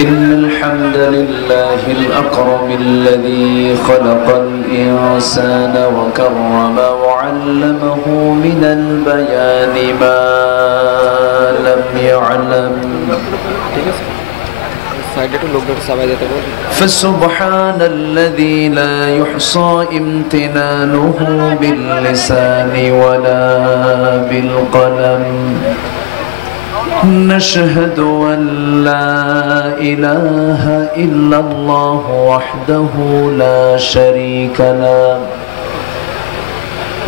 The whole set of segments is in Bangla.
إن الحمد لله الأكرم الذي خلق الإنسان وكرم وعلمه من البيان ما لم يعلم فسبحان الذي لا يحصى امتنانه باللسان ولا بالقلم نشهد أن لا إله إلا الله وحده لا شريك له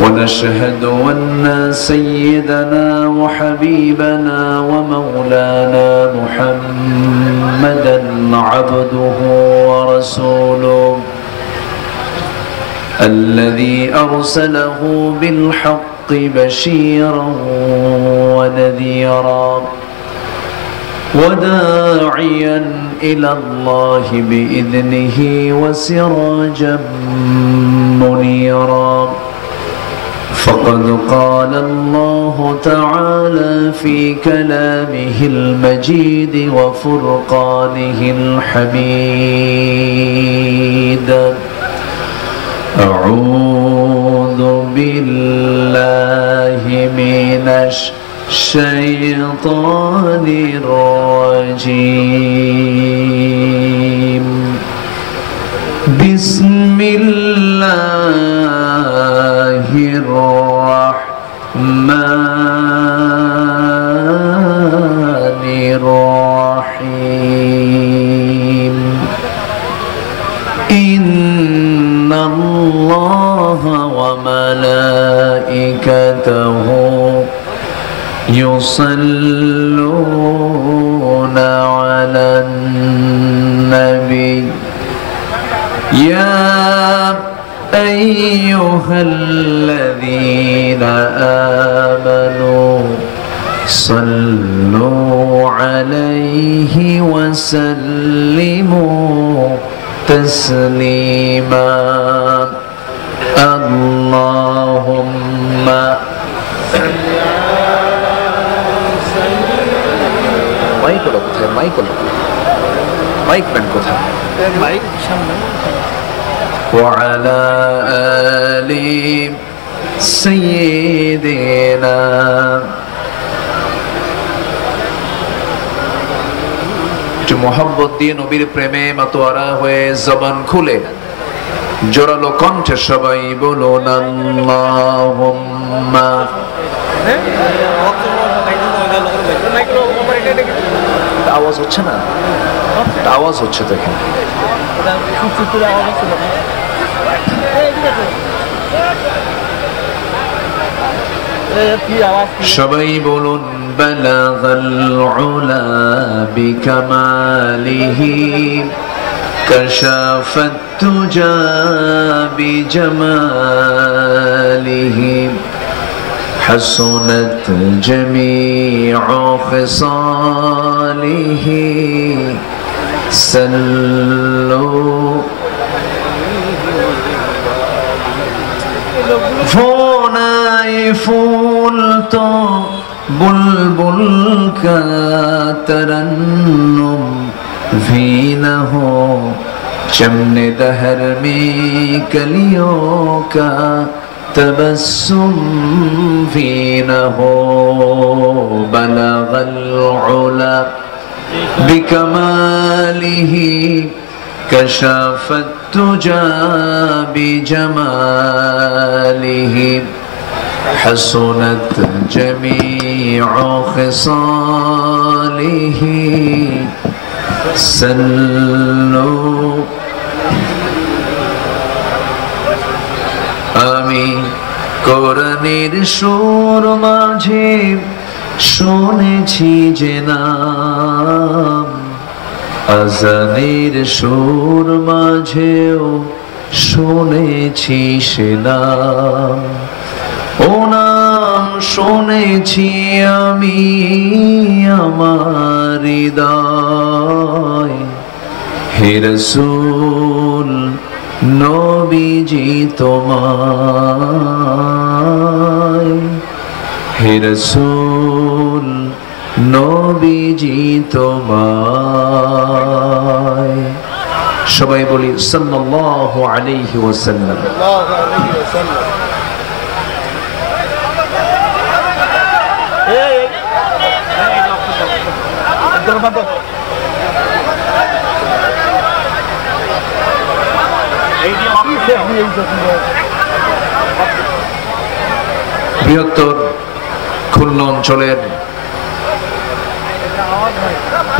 ونشهد أن سيدنا وحبيبنا ومولانا محمدا عبده ورسوله الذي أرسله بالحق بشيرا ونذيرا وداعيا إلى الله بإذنه وسراجا منيرا فقد قال الله تعالى في كلامه المجيد وفرقانه الحميد أعوذ بالله من الشيطان الرجيم بسم الله الرحمن الرحيم إن الله وملائكته يصلون على النبي يا أيها الذين آمنوا صلوا عليه وسلموا تسليما اللهم মাইক ব্যান্ড কোথায় মাইক সামনে وعلى آل سيدنا একটু মোহাম্মত দিয়ে নবীর প্রেমে মাতোয়ারা হয়ে জবান খুলে জোরালো কণ্ঠে সবাই বলুন আল্লাহুম্মা আওয়াজ হচ্ছে না আওয়াজ হচ্ছে তো এখানে সবাই বলুন বালাগাল উলা বিকামালিহি কাশাফাত তুজা বিজামালিহি حسنت جميع خصاله سلوا فوناي فولتو بلبل کا ترنم فینہ چمن دہر میں کلیوں کا تبسم فينه بلغ العلا بكماله كشف التجا بجماله حسنت جميع خصاله سلوا আমি কোরআনের সুর মাঝে শুনেছি যে নাম আজানের সুর মাঝেও শুনেছি সে নাম ও নাম শুনেছি আমি আমার হৃদয় হে রাসূল নবীজি তোমায় হে রাসূল নবীজি তোমায়, সবাই বলি সাল্লাল্লাহু আলাইহি ওয়াসাল্লাম। বৃহত্তর খুলনা অঞ্চলের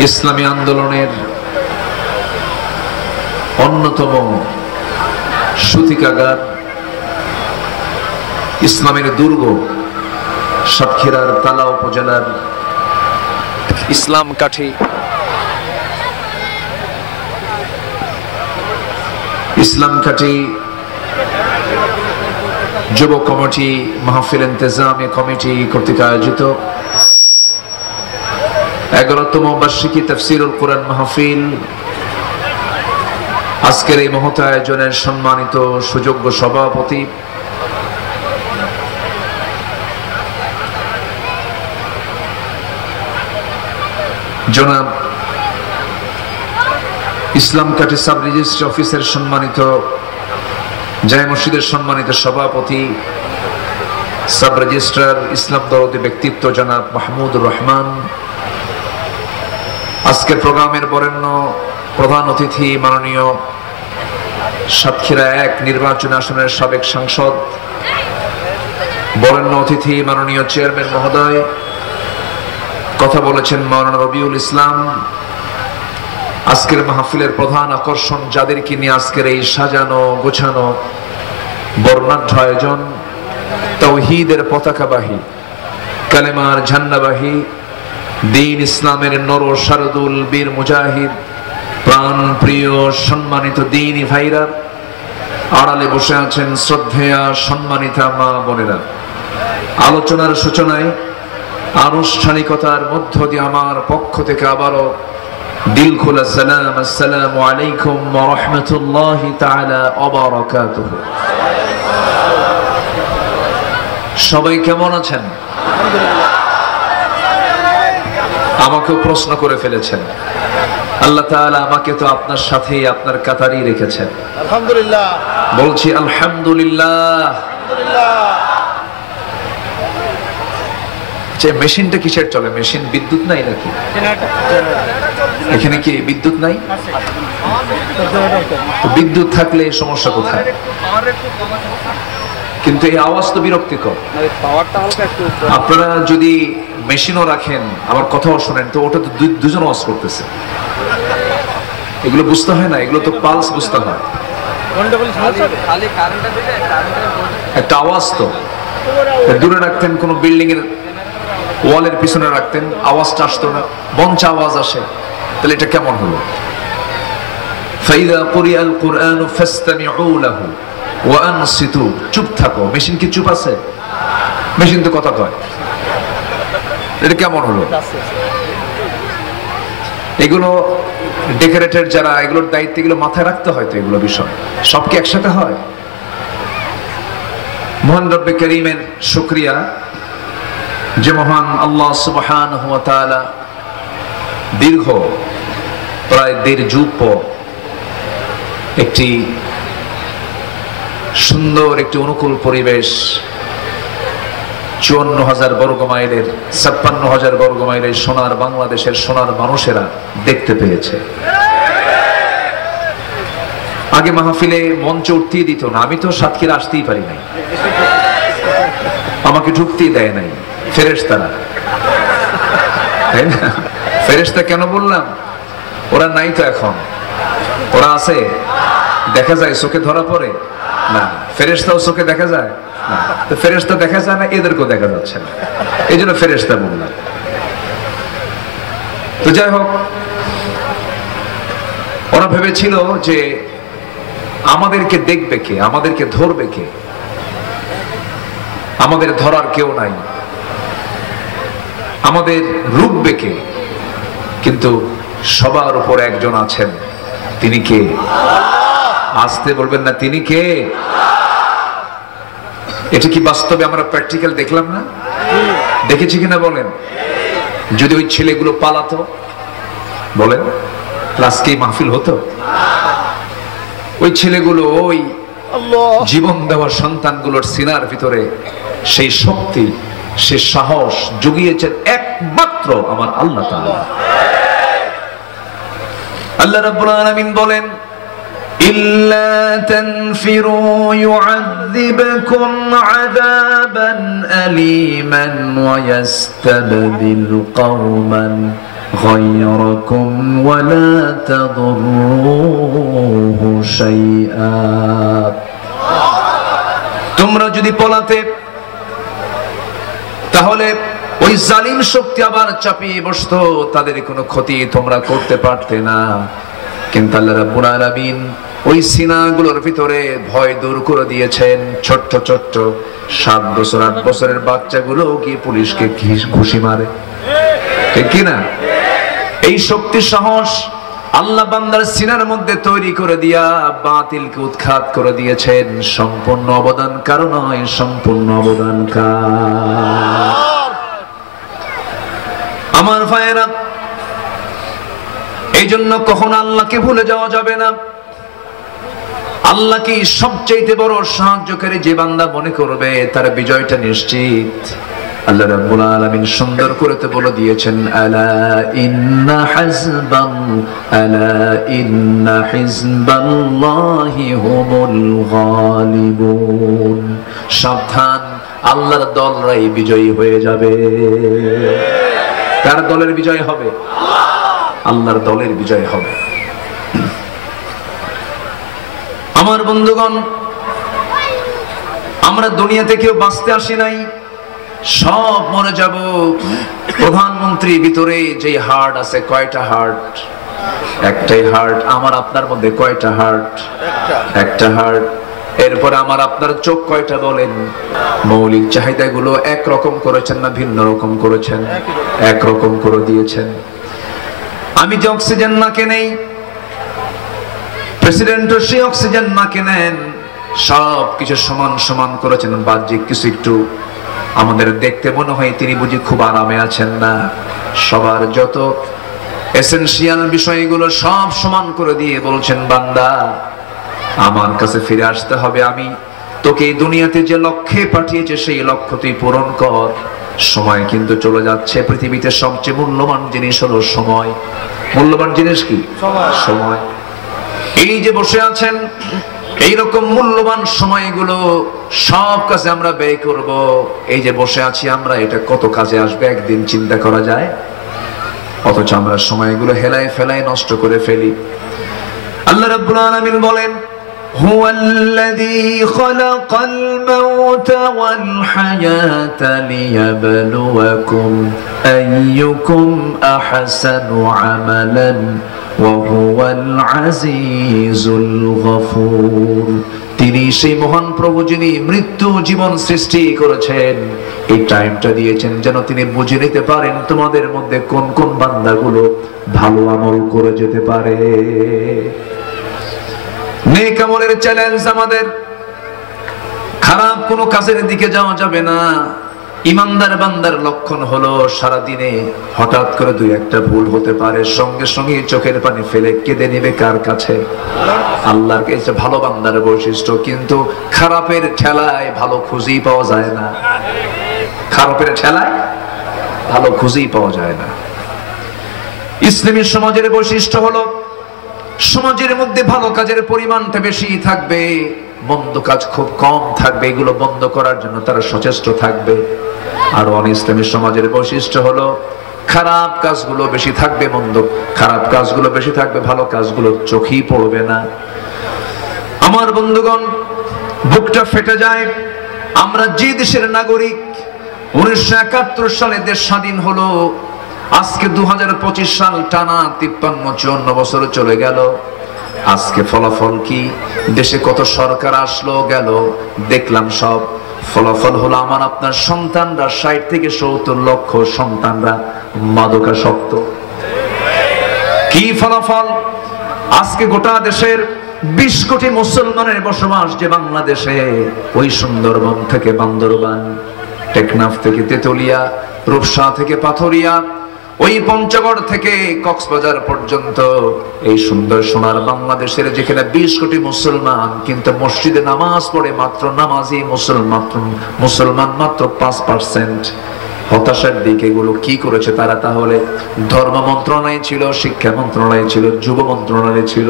ইসলামী আন্দোলনের অন্যতম সূতিকাগার, ইসলামের দুর্গ সাতক্ষীরার তালা উপজেলার ইসলামকাঠি যুব কমিটি মাহফিল ইন্তেজামী কমিটি কর্তৃক আয়োজিত 11তম বার্ষিকী তাফসীরুল কুরআন মাহফিল, আজকের এই মহৎ আয়োজনের সম্মানিত সুযোগ্য সভাপতি জনাব ইসলামকাঠি সাব রেজিস্ট্রি অফিসের সম্মানিত জামে মসজিদের সম্মানিত সভাপতি সাব রেজিস্ট্রার ইসলাম দরদি ব্যক্তিত্ব জনাব মাহমুদুর রহমান, আজকের প্রোগ্রামের বরেণ্য প্রধান অতিথি মাননীয় সাতক্ষীরা 1 নির্বাচন আসনের সাবেক সাংসদ, বরেণ্য অতিথি মাননীয় চেয়ারম্যান মহোদয়, কথা বলেছেন মাওলানা রবিউল ইসলাম। আজকের মাহফিলের প্রধান আকর্ষণ, যাদেরকে নিয়ে আজকের এই সাজানো গোছানো বর্ণাঢ্য আয়োজন, তাওহীদের পতাকাবাহী, কালেমার ঝান্ডাবাহী, দ্বীন ইসলামের নর শারদুল বীর মুজাহিদ, প্রাণ প্রিয় সম্মানিত দ্বীনী ভাইরা, আড়ালে বসে আছেন শ্রদ্ধেয়া সম্মানিতা মা বোনেরা। আলোচনার সূচনায় আনুষ্ঠানিকতার মধ্য দিয়ে আমার পক্ষ থেকে আবারও দিল খোলা সালাম, আসসালামু আলাইকুম ওয়া রাহমাতুল্লাহি তাআলা ওয়া বারাকাতুহু। সবাই কেমন আছেন? আমাকেও প্রশ্ন করে ফেলেছেন। আল্লাহ তাআলা আমাকে তো আপনার সাথে আপনার কাতারেই রেখেছেন, আলহামদুলিল্লাহ। বলছি আলহামদুলিল্লাহ। যে মেশিনটা কিসের চলে? মেশিন বিদ্যুৎ নাই নাকি? এখানে কি বিদ্যুৎ নাই? বিদ্যুৎ থাকলে সমস্যা কোথায়? কিন্তু এই আওয়াজ তো বিরক্তিকর। আপনারা যদি মেশিনও রাখেন আবার কথাও শোনেন, তো ওটা তো দুজন আওয়াজ করতেছে, এগুলো বুঝতে হয় না, এগুলো তো পালস বুঝতে হয়। একটা আওয়াজ তো দূরে রাখতেন, কোন বিল্ডিং এর ওয়ালের পিছনে রাখতেন, আওয়াজটা আসতো না, বঞ্চা আওয়াজ আসে, তাহলে এটা কেমন হলো? ফাইদা কুরিআল কুরআনু ফাসতামিউ লাহু ওয়া আনসিতু, চুপ থাকো। মেশিন কি চুপ আছে? মেশিন তো কথা কয়। এটা কেমন হলো? এগুলো ডেকোরেটর যারা, এগুলোর দায়িত্ব, এগুলো মাথায় রাখতে হয় তো, এগুলো বিষয় সব কি একসাথে হয়? মহান রব্বে করিমের শুকরিয়া যে মহান আল্লাহ সুবহানাহু ওয়া তাআলা দীর্ঘ প্রায় 1.5 যুগ পর একটি সুন্দর, একটি অনুকূল পরিবেশ 54,000 বর্গ মাইলের, 56,000 বর্গ মাইলের সোনার বাংলাদেশের সোনার মানুষেরা দেখতে পেয়েছে। আগে মাহফিলে মঞ্চ উঠতেই দিত না, আমি তো সাতক্ষীরা আসতেই পারি নাই, আমাকে ঢুকতেই দেয় নাই ফেরেশতারা, তাই না? ফেরেশতা কেন বললাম? ওরা নাই তো এখন, ওরা আছে, দেখা যায়, চোখে ধরা পড়ে না। ফেরেশতাও চোখে দেখা যায় না, তো ফেরেশতা দেখা যায় না, এদেরকেও দেখা যাচ্ছে না, এই জন্য ফেরেশতা বললাম। তো যাই হোক, ওরা ভেবেছিল যে আমাদেরকে দেখবে কে, আমাদেরকে ধরবে কে? আমাদের ধরার কেউ নাই, আমাদের রুখবে কে? কিন্তু সবার উপর একজন আছেন, তিনি কে? আসতে বলবেন না, তিনি কে? এটা কি বাস্তবে আমরা প্র্যাকটিক্যাল দেখলাম না? দেখেছি কিনা বলেন? যদি ওই ছেলেগুলো পালাতো, বলেন আজকে মাহফিল হতো? ওই ছেলেগুলো ওই জীবন দেওয়া সন্তানগুলোর সিনার ভিতরে সেই শক্তি, সে সাহস জুগিয়েছেন একমাত্র আমার আল্লাহ তাআলা। আল্লাহ রাব্বুল আলামিন বলেন, ইল্লা তানফিরু ইউআযিবকুম আযাবান আলীমান ওয়া ইস্তাবদিল কওমান غيركم ولا تضروه شيئا। তোমরা যদি পলাতে তাহলে ওই জালিম শক্তি আবার চাপিয়ে বসতো, তাদের কোনো ক্ষতি তোমরা করতে পারতে না। কিন্তু আল্লাহ রাব্বুল আলামিন ওই সিনাগুলোর ভিতরে ভয় দূর করে দিয়েছেন। ছোট্ট ছোট্ট 7 বছর 8 বছরের বাচ্চাগুলো কি পুলিশকে ঘুষি মারে, ঠিক কি না? এই শক্তি সাহস আল্লাহ বান্দার সিনার মধ্যে তৈরি করে দিয়া বাতিলকে উৎখাত করে দিয়েছেন। সম্পূর্ণ অবদান কারো নয়, সম্পূর্ণ অবদান কার? আমার ভাইয়েরা, এই জন্য কখনো আল্লাহকে ভুলে যাওয়া যাবে না। আল্লাহকে সবচেয়ে বড় সাহায্যকারী যে বান্দা মনে করবে, তার বিজয়টা নিশ্চিত। আল্লাহ রাব্বুল আলামিন সুন্দর করে তো বলে দিয়েছেন, আলা ইন্না হিজবাল্লাহি হুমুল গালিবুন। সাবধান, আল্লাহর দলরাই বিজয়ী হয়ে যাবে। কার দলের বিজয় হবে? আল্লাহর দলের বিজয় হবে। আমার বন্ধুগণ, আমরা দুনিয়াতে কেউ বাঁচতে আসি নাই, সব মরে যাব। প্রধানমন্ত্রীর ভিতরে যে হার্ট আছে, কয়টা হার্ট? একটাই হার্ট। আমার আপনার মধ্যে কয়টা হার্ট? একটা হার্ট। এরপরে আমার আপনার চোখ কয়টা বলেন? মৌলিক চাহিদাগুলো একরকম করেছেন না ভিন্ন রকম করেছেন? একরকম করে দিয়েছেন। আমি যে অক্সিজেন নাকে নেই, প্রেসিডেন্টও সে অক্সিজেন নাকে নেন। সব কিছু সমান সমান করেছেন। বাহ্যিক কিছু একটু আমাদের দেখতে মনে হয় তিনি বুঝি খুব আরামে আছেন না। সবার যত এসেনশিয়াল বিষয়গুলো সব সমান করে দিয়ে বলছেন, বান্দা আমার কাছে ফিরে আসতে হবে। আমি তোকে এই দুনিয়াতে যে লক্ষ্যে পাঠিয়েছে সেই লক্ষ্য তুই পূরণ কর। সময় কিন্তু চলে যাচ্ছে। পৃথিবীতে সবচেয়ে মূল্যবান জিনিস হলো সময়। মূল্যবান জিনিস কি? সময়। এই যে বসে আছেন, এইরকম মূল্যবান সময়গুলো সব কাজে আমরা ব্যয় করব। এই যে বসে আছি আমরা, এটা কত কাজে আসবে একদিন চিন্তা করা যায়? অথচ আমরা সময়গুলো হেলায় ফেলায় নষ্ট করে ফেলি। আল্লাহ রাব্বুল আলামিন বলেন, হুয়াল্লাযী খালাকাল মাউতা ওয়াল হায়াতা লিয়াবলুয়াকুম আইয়ুকুম আহসানু আমালান ওয়া হুয়াল আজিজুল গফুর। তিনি সেই মহান প্রভু যিনি মৃত্যু জীবন সৃষ্টি করেছেন। এই টাইমটা দিয়েছেন যেন তিনি বুঝে নিতে পারেন তোমাদের মধ্যে কোন কোন বান্দাগুলো ভালো আমল করে যেতে পারে। নেক আমলের চ্যালেঞ্জ আমাদের। খারাপ কোনো কাজের দিকে যাওয়া যাবে না। ইমানদার বান্দার লক্ষণ হলো সারা দিনে হঠাৎ করে দুই একটা ভুল হতে পারে, সঙ্গে সঙ্গে চোখের পানি ফেলে কেঁদে নেবে কার কাছে? আল্লাহর কাছে। ভালো বান্দার বৈশিষ্ট্য। কিন্তু খারাপের ঠেলায় ভালো খুঁজেই পাওয়া যায় না। খারাপের ঠেলায় ভালো খুঁজেই পাওয়া যায় না। ইসলামী সমাজের বৈশিষ্ট্য হলো সমাজের মধ্যে ভালো কাজের পরিমাণটা বেশি থাকবে, মন্দ কাজ খুব কম থাকবে। এগুলো বন্ধ করার জন্য তারা সচেষ্ট থাকবে। আর অনিসলামী সমাজের বৈশিষ্ট্য হলো খারাপ কাজগুলো বেশি থাকবে, খারাপ কাজগুলো বেশি থাকবে, ভালো কাজগুলো চোখেই পড়বে না। আমার বন্ধুগণ, বুকটা ফেটে যায়। আমরা যে দেশের নাগরিক, 1971 সালে দেশ স্বাধীন হলো। আজকে 2025 সাল, টানা 53-54 বছর চলে গেল। আজকে ফলাফল কি? দেশে কত সরকার আসলো গেল, দেখলাম সব ফলাফল হলো আমার আপনার সন্তানরা 60 থেকে 70 লক্ষ সন্তানরা মাদকাসক্ত। কি ফলাফল? আজকে গোটা দেশের 20 কোটি মুসলমানের বসবাস যে বাংলাদেশে, ওই সুন্দরবন থেকে বান্দরবান, টেকনাফ থেকে তেতুলিয়া, রূপসা থেকে পাথরিয়া, ওই পঞ্চগড় থেকে কক্সবাজার পর্যন্ত এই সুন্দর সোনার বাংলাদেশের যেখানে 20 কোটি মুসলমান, কিন্তু মসজিদে নামাজ পড়ে মাত্র নামাজি মুসলমান মাত্র 5%। হতাশার দিকে এগুলো কি করেছে তারা? তাহলে ধর্ম মন্ত্রণালয় ছিল, শিক্ষা মন্ত্রণালয় ছিল, যুব মন্ত্রণালয় ছিল,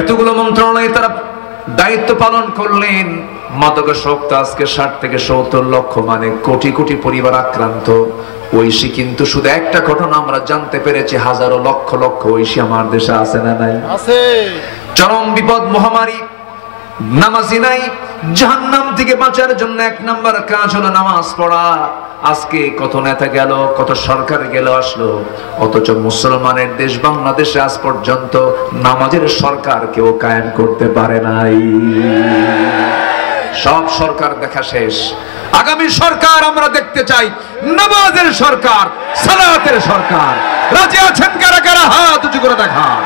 এতগুলো মন্ত্রণালয়ে তারা দায়িত্ব পালন করলেন। মাদকাসক্ত আজকে 60 থেকে 70 লক্ষ, মানে কোটি কোটি পরিবার আক্রান্ত। ঐশী কিন্তু শুধু একটা ঘটনা আমরা জানতে পেরেছি, হাজারো লক্ষ লক্ষ ঐশী আমার দেশে আছে না নাই? আছে। চরম বিপদ, মহামারী, নামাজি নাই। জাহান্নাম থেকে বাঁচার জন্য 1 নাম্বার কাজ হলো নামাজ পড়া। আজকে কত নেতা গেল, কত সরকার গেল আসলো, অথচ মুসলমানের দেশ বাংলাদেশে আজ পর্যন্ত নামাজের সরকার কেউ কায়েম করতে পারে নাই। সব সরকার দেখা শেষ। আগামী সরকার আমরা দেখতে চাই নামাজের সরকার, সালাতের সরকার। রাজি আছেন কারা কারা? হাত উঁচু করে দেখান।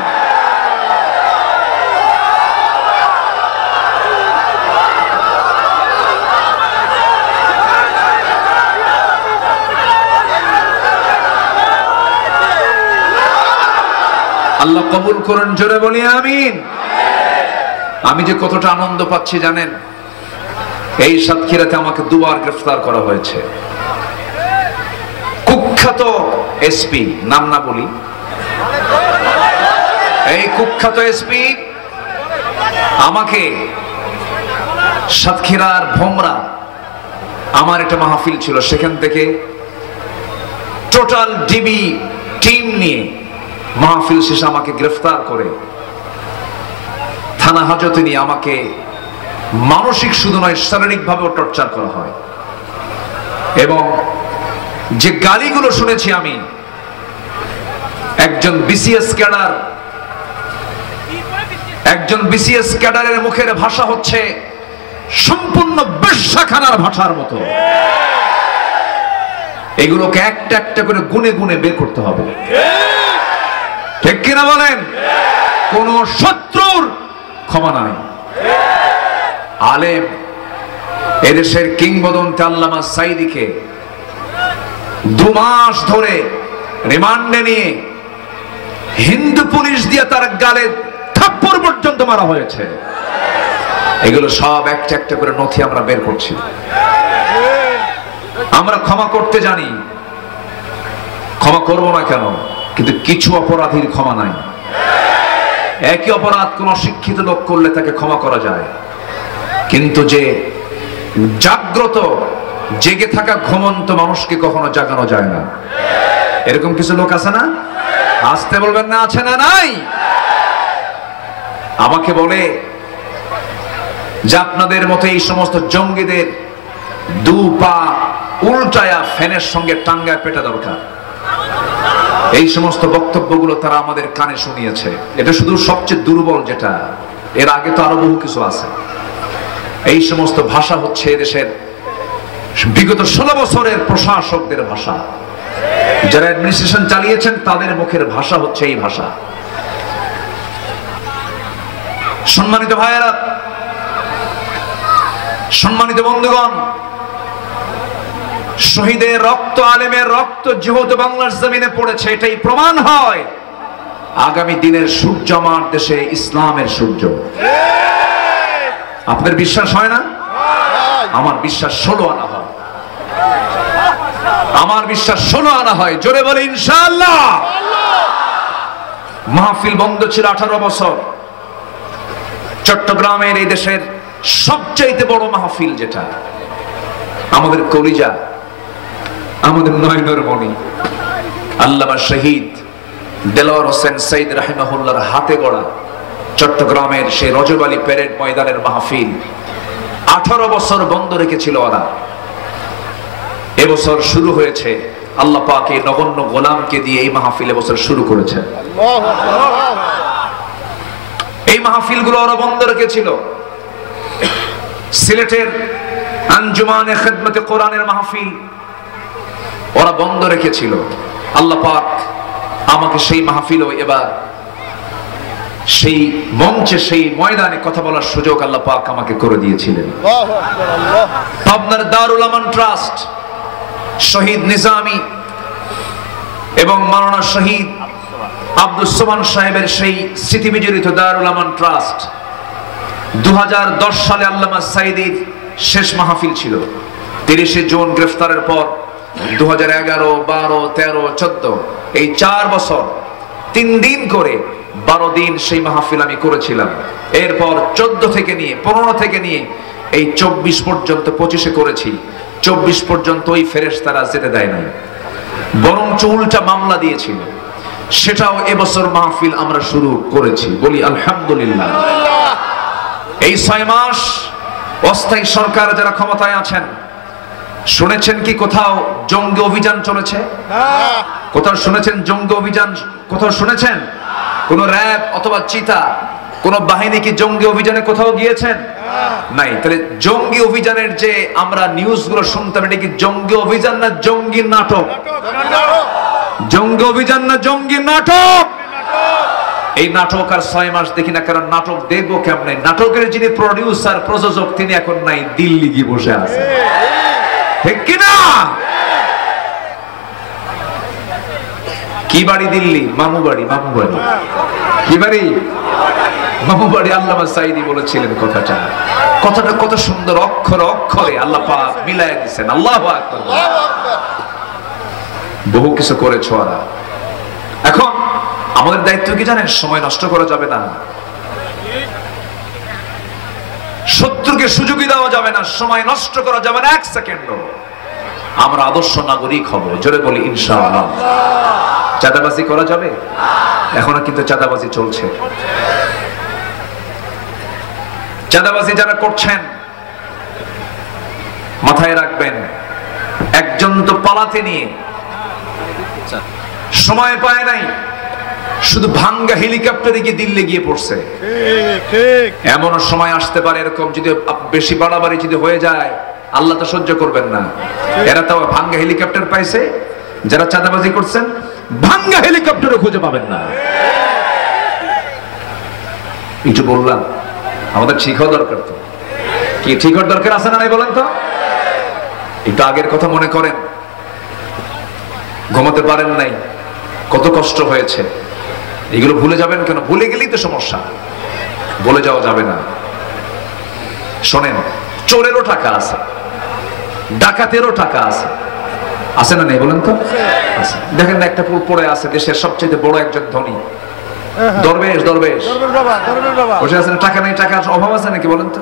আল্লাহ কবুল করেন, জোরে বলি আমিন। আমি যে কতটা আনন্দ পাচ্ছি জানেন? এই সাতক্ষীরাতে আমাকে 2 বার গ্রেফতার করা হয়েছে। কুখ্যাত এসপি, নাম না বলি, এই কুখ্যাত এসপি আমাকে সাতক্ষীরার ভোমরা, আমার একটা মাহফিল ছিল, সেখান থেকে টোটাল ডিবি টিম নিয়ে মাহফিল শেষে আমাকে গ্রেফতার করে থানা হাজতে নিয়ে আমাকে মানসিক শুধু নয় শারীরিক ভাবেও টর্চার করা হয়। এবং যে গালিগুলো শুনেছি আমি, একজন বিসিএস ক্যাডারের মুখের ভাষা হচ্ছে সম্পূর্ণ বেশ্যাখানার ভাষার মতো। এগুলোকে একটা একটা করে গুনে গুনে বের করতে হবে, ঠিক কিনা বলেন? কোন শত্রুর ক্ষমা নাই। আলেম, এদেশের কিংবদন্তি আল্লামা সাইদিকে 2 মাস ধরে রিমান্ডে নিয়ে হিন্দু পুলিশ দিয়ে তার গালে থাপ্পড় পর্যন্ত মারা হয়েছে। এগুলো সব একটা একটা করে নথি আমরা বের করছি। আমরা ক্ষমা করতে জানি, ক্ষমা করব না কেন? কিন্তু কিছু অপরাধীর ক্ষমা নাই। একই অপরাধ কোন অশিক্ষিত লোক করলে তাকে ক্ষমা করা যায়, কিন্তু যে জাগ্রত জেগে থাকা ঘুমন্ত মানুষকে কখনো জাগানো যায় না। এরকম কিছু লোক আছে না? আসতে বলবেন না, আছে না নাই? আমাকে বলে যে আপনাদের মতো এই সমস্ত জঙ্গিদের 2 পা উল্টায়া ফ্যানের সঙ্গে টাঙ্গায় পেটা দরকার। এই সমস্ত বক্তব্যগুলো তারা আমাদের কানে শুনিয়েছে। এটা শুধু সবচেয়ে দুর্বল যেটা, এর আগে তো আরো বহু কিছু আছে। এই সমস্ত ভাষা হচ্ছে দেশের বিগত 16 বছরের প্রশাসকদের ভাষা। যারা অ্যাডমিনিস্ট্রেশন চালিয়েছেন তাদের মুখের ভাষা হচ্ছে এই ভাষা। সম্মানিত ভাইয়েরা, সম্মানিত বন্ধুগণ, শহীদের রক্ত, আলেমের রক্ত যেহেতু বাংলার জমিনে পড়েছে, এটাই প্রমাণ হয় আগামী দিনের সূর্য আমার দেশে ইসলামের সূর্য। আপনার বিশ্বাস হয় না? আমার বিশ্বাস 16 আনা হয়। আমার বিশ্বাস 16 আনা হয়। জোরে বলে ইনশাআল্লাহ। মাহফিল বন্ধ ছিল 18 বছর। চট্টগ্রামের এই দেশের সবচেয়ে বড় মাহফিল, যেটা আমাদের কলিজা, আমাদের নয়নের মণি আল্লামা শহীদ দেলোয়ার হোসেন সঈদ রাহিমাহুল্লাহর হাতে গড়া চট্টগ্রামের সেই রজব আলী প্যারেড ময়দানের মাহফিল 18 বছর বন্ধ রেখেছিল ওরা। এবছর শুরু হয়েছে। আল্লাহ পাক এই নগণ্য গোলামকে দিয়ে এই মাহফিল এবছর শুরু করেছেন। এই মাহফিলগুলো ওরা বন্ধ রেখেছিল। সিলেটের আঞ্জুমানে খিদমতে কোরআনের মাহফিল ওরা বন্ধ রেখেছিল। আল্লাহ পাক আমাকে সেই মাহফিলও এবার সেই মঞ্চে, সেই ময়দানে কথা বলার সুযোগ আল্লাহ পাক আমাকে করে দিয়েছিলেন। পাবনার দারুল আমান ট্রাস্ট, শহীদ নিজামী এবং মাওলানা শহীদ আব্দুস সোবহান সাহেবের সেই স্মৃতি বিজড়িত দারুল আমান ট্রাস্ট 2010 সালে আল্লামা সাঈদীর শেষ মাহফিল ছিল। 30 জুন গ্রেফতারের পর 2011, 12, 13, 14 এই 4 বছর 3 দিন করে 12 দিন সেই মাহফিল আমি করেছিলাম। এরপর 14 থেকে নিয়ে 15 থেকে নিয়ে এই 24 পর্যন্ত 25-এ করেছি। 24 পর্যন্ত ওই ফেরেশতারা যেতে দেয় নাই, বরং উল্টা মামলা দিয়েছিল। সেটাও এবছর মাহফিল আমরা শুরু করেছি, বলি আলহামদুলিল্লাহ। এই 6 মাস অস্থায়ী সরকার যারা ক্ষমতায় আছেন, শুনেছেন কি কোথাও জঙ্গি অভিযান চলেছে? কোথাও শুনেছেন জঙ্গি অভিযান? কোথাও শুনেছেন কোন র‍্যাব অথবা চিতা কোন বাহিনী কি জঙ্গি অভিযানে কোথাও গিয়েছেন? নাই। তাহলে জঙ্গি অভিযানের যে আমরা নিউজগুলো শুনতাম, এটা কি জঙ্গি অভিযান না জঙ্গি নাটক? জঙ্গি অভিযান না জঙ্গি নাটক? এই নাটক আর 6 মাস দেখি না, কারণ নাটক দেখবো কেমনে? নাটকের যিনি প্রডিউসার প্রযোজক তিনি এখন নাই, দিল্লি গিয়ে বসে আছে, ঠিক কিনা? কি বাড়ি দিল্লি? মামু বাড়ি। মামু বাড়ি কি বাড়ি? মামু বাড়ি। আল্লামা সাঈদী বলেছিলেন কথাটা কত সুন্দর, অক্ষরে অক্ষরে আল্লাহ পাক মিলায়া দিয়েছেন। আল্লাহু আকবার। বহু কিছু করেছ ওরা। এখন আমাদের দায়িত্ব কি জানেন? সময় নষ্ট করা যাবে না, শত্রুকে সুযোগই দেওয়া যাবে না, সময় নষ্ট করা যাবে না 1 সেকেন্ডও। আমরা আদর্শ নাগরিক হব, জোরে বলি ইনশাআল্লাহ। চাঁদাবাজি করা যাবে? এখনো কিন্তু চাঁদাবাজি চলছে। চাঁদাবাজি যারা করছেন মাথায় রাখবেন, একজন তো পালাতে নিয়ে সময় পায় নাই, শুধু ভাঙ্গা হেলিকপ্টারে গিয়ে দিল্লি গিয়ে পড়ছে। এমন সময় আসতে পারে এরকম, যদি বেশি বাড়াবাড়ি যদি হয়ে যায়, আল্লাহ তো সহ্য করবেন না। এরা তো ভাঙ্গা হেলিকপ্টার পাইছে, যারা চাঁদাবাজি করছেন ভাঙ্গা হেলিকপ্টারও খুঁজে পাবেন না। একটু বললাম আমাদের ঠিক হওয়া দরকার। তো কি ঠিক হওয়ার দরকার আছে না নাই বলেন তো? একটু আগের কথা মনে করেন, ঘুমাতে পারেন নাই, কত কষ্ট হয়েছে, এগুলো ভুলে যাবেন কেন? ভুলে গেলেই তো সমস্যা, বলে যাওয়া যাবে না। শোনেন, চোরেরও টাকা আছে, ডাকাতেরও টাকা আছে, আছে না নেই বলেন তো? আছে। দেখেন না, একটা পড়ে আছে দেশের সবচেয়ে বড় একজন ধনী দরবেশ। বসে আছেন, টাকা নেই, টাকার অভাব আছে নাকি বলেন তো?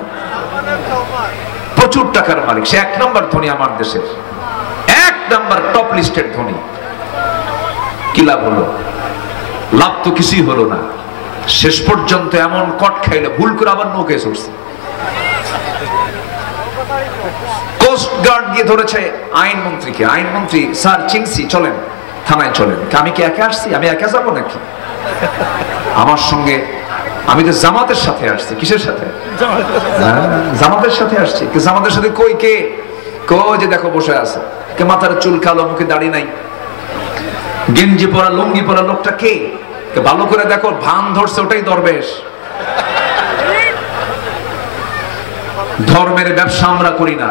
প্রচুর টাকার মালিক, সে 1 নম্বর ধনী আমার দেশের, 1 নম্বর টপ লিস্টেড ধনী। কি লাভ হলো? লাভ তো কিছুই হলো না। শেষ পর্যন্ত এমন কট খাইলে ভুল করে আবার নৌকে চড়ছে। কোস্ট গার্ড গিয়ে ধরেছে আইনমন্ত্রীকে। আইনমন্ত্রী, স্যার চিনছি, চলেন থানায় চলেন। আমি কি একা আসছি? আমি একা যাবো নাকি? আমার সঙ্গে, আমি তো জামাতের সাথে আসছি। কিসের সাথে? জামাতের সাথে আসছি। জামাতের সাথে কই? কে? যে দেখো বসে আছে, কে মাথার চুল কালো, মুখে দাড়ি নাই, গেঞ্জি পরা লুঙ্গি পরা লোকটা কে? ভালো করে দেখো, ভান ধরছে, ওটাই দরবেশ। ধর্মের ব্যবসা আমরা করি না।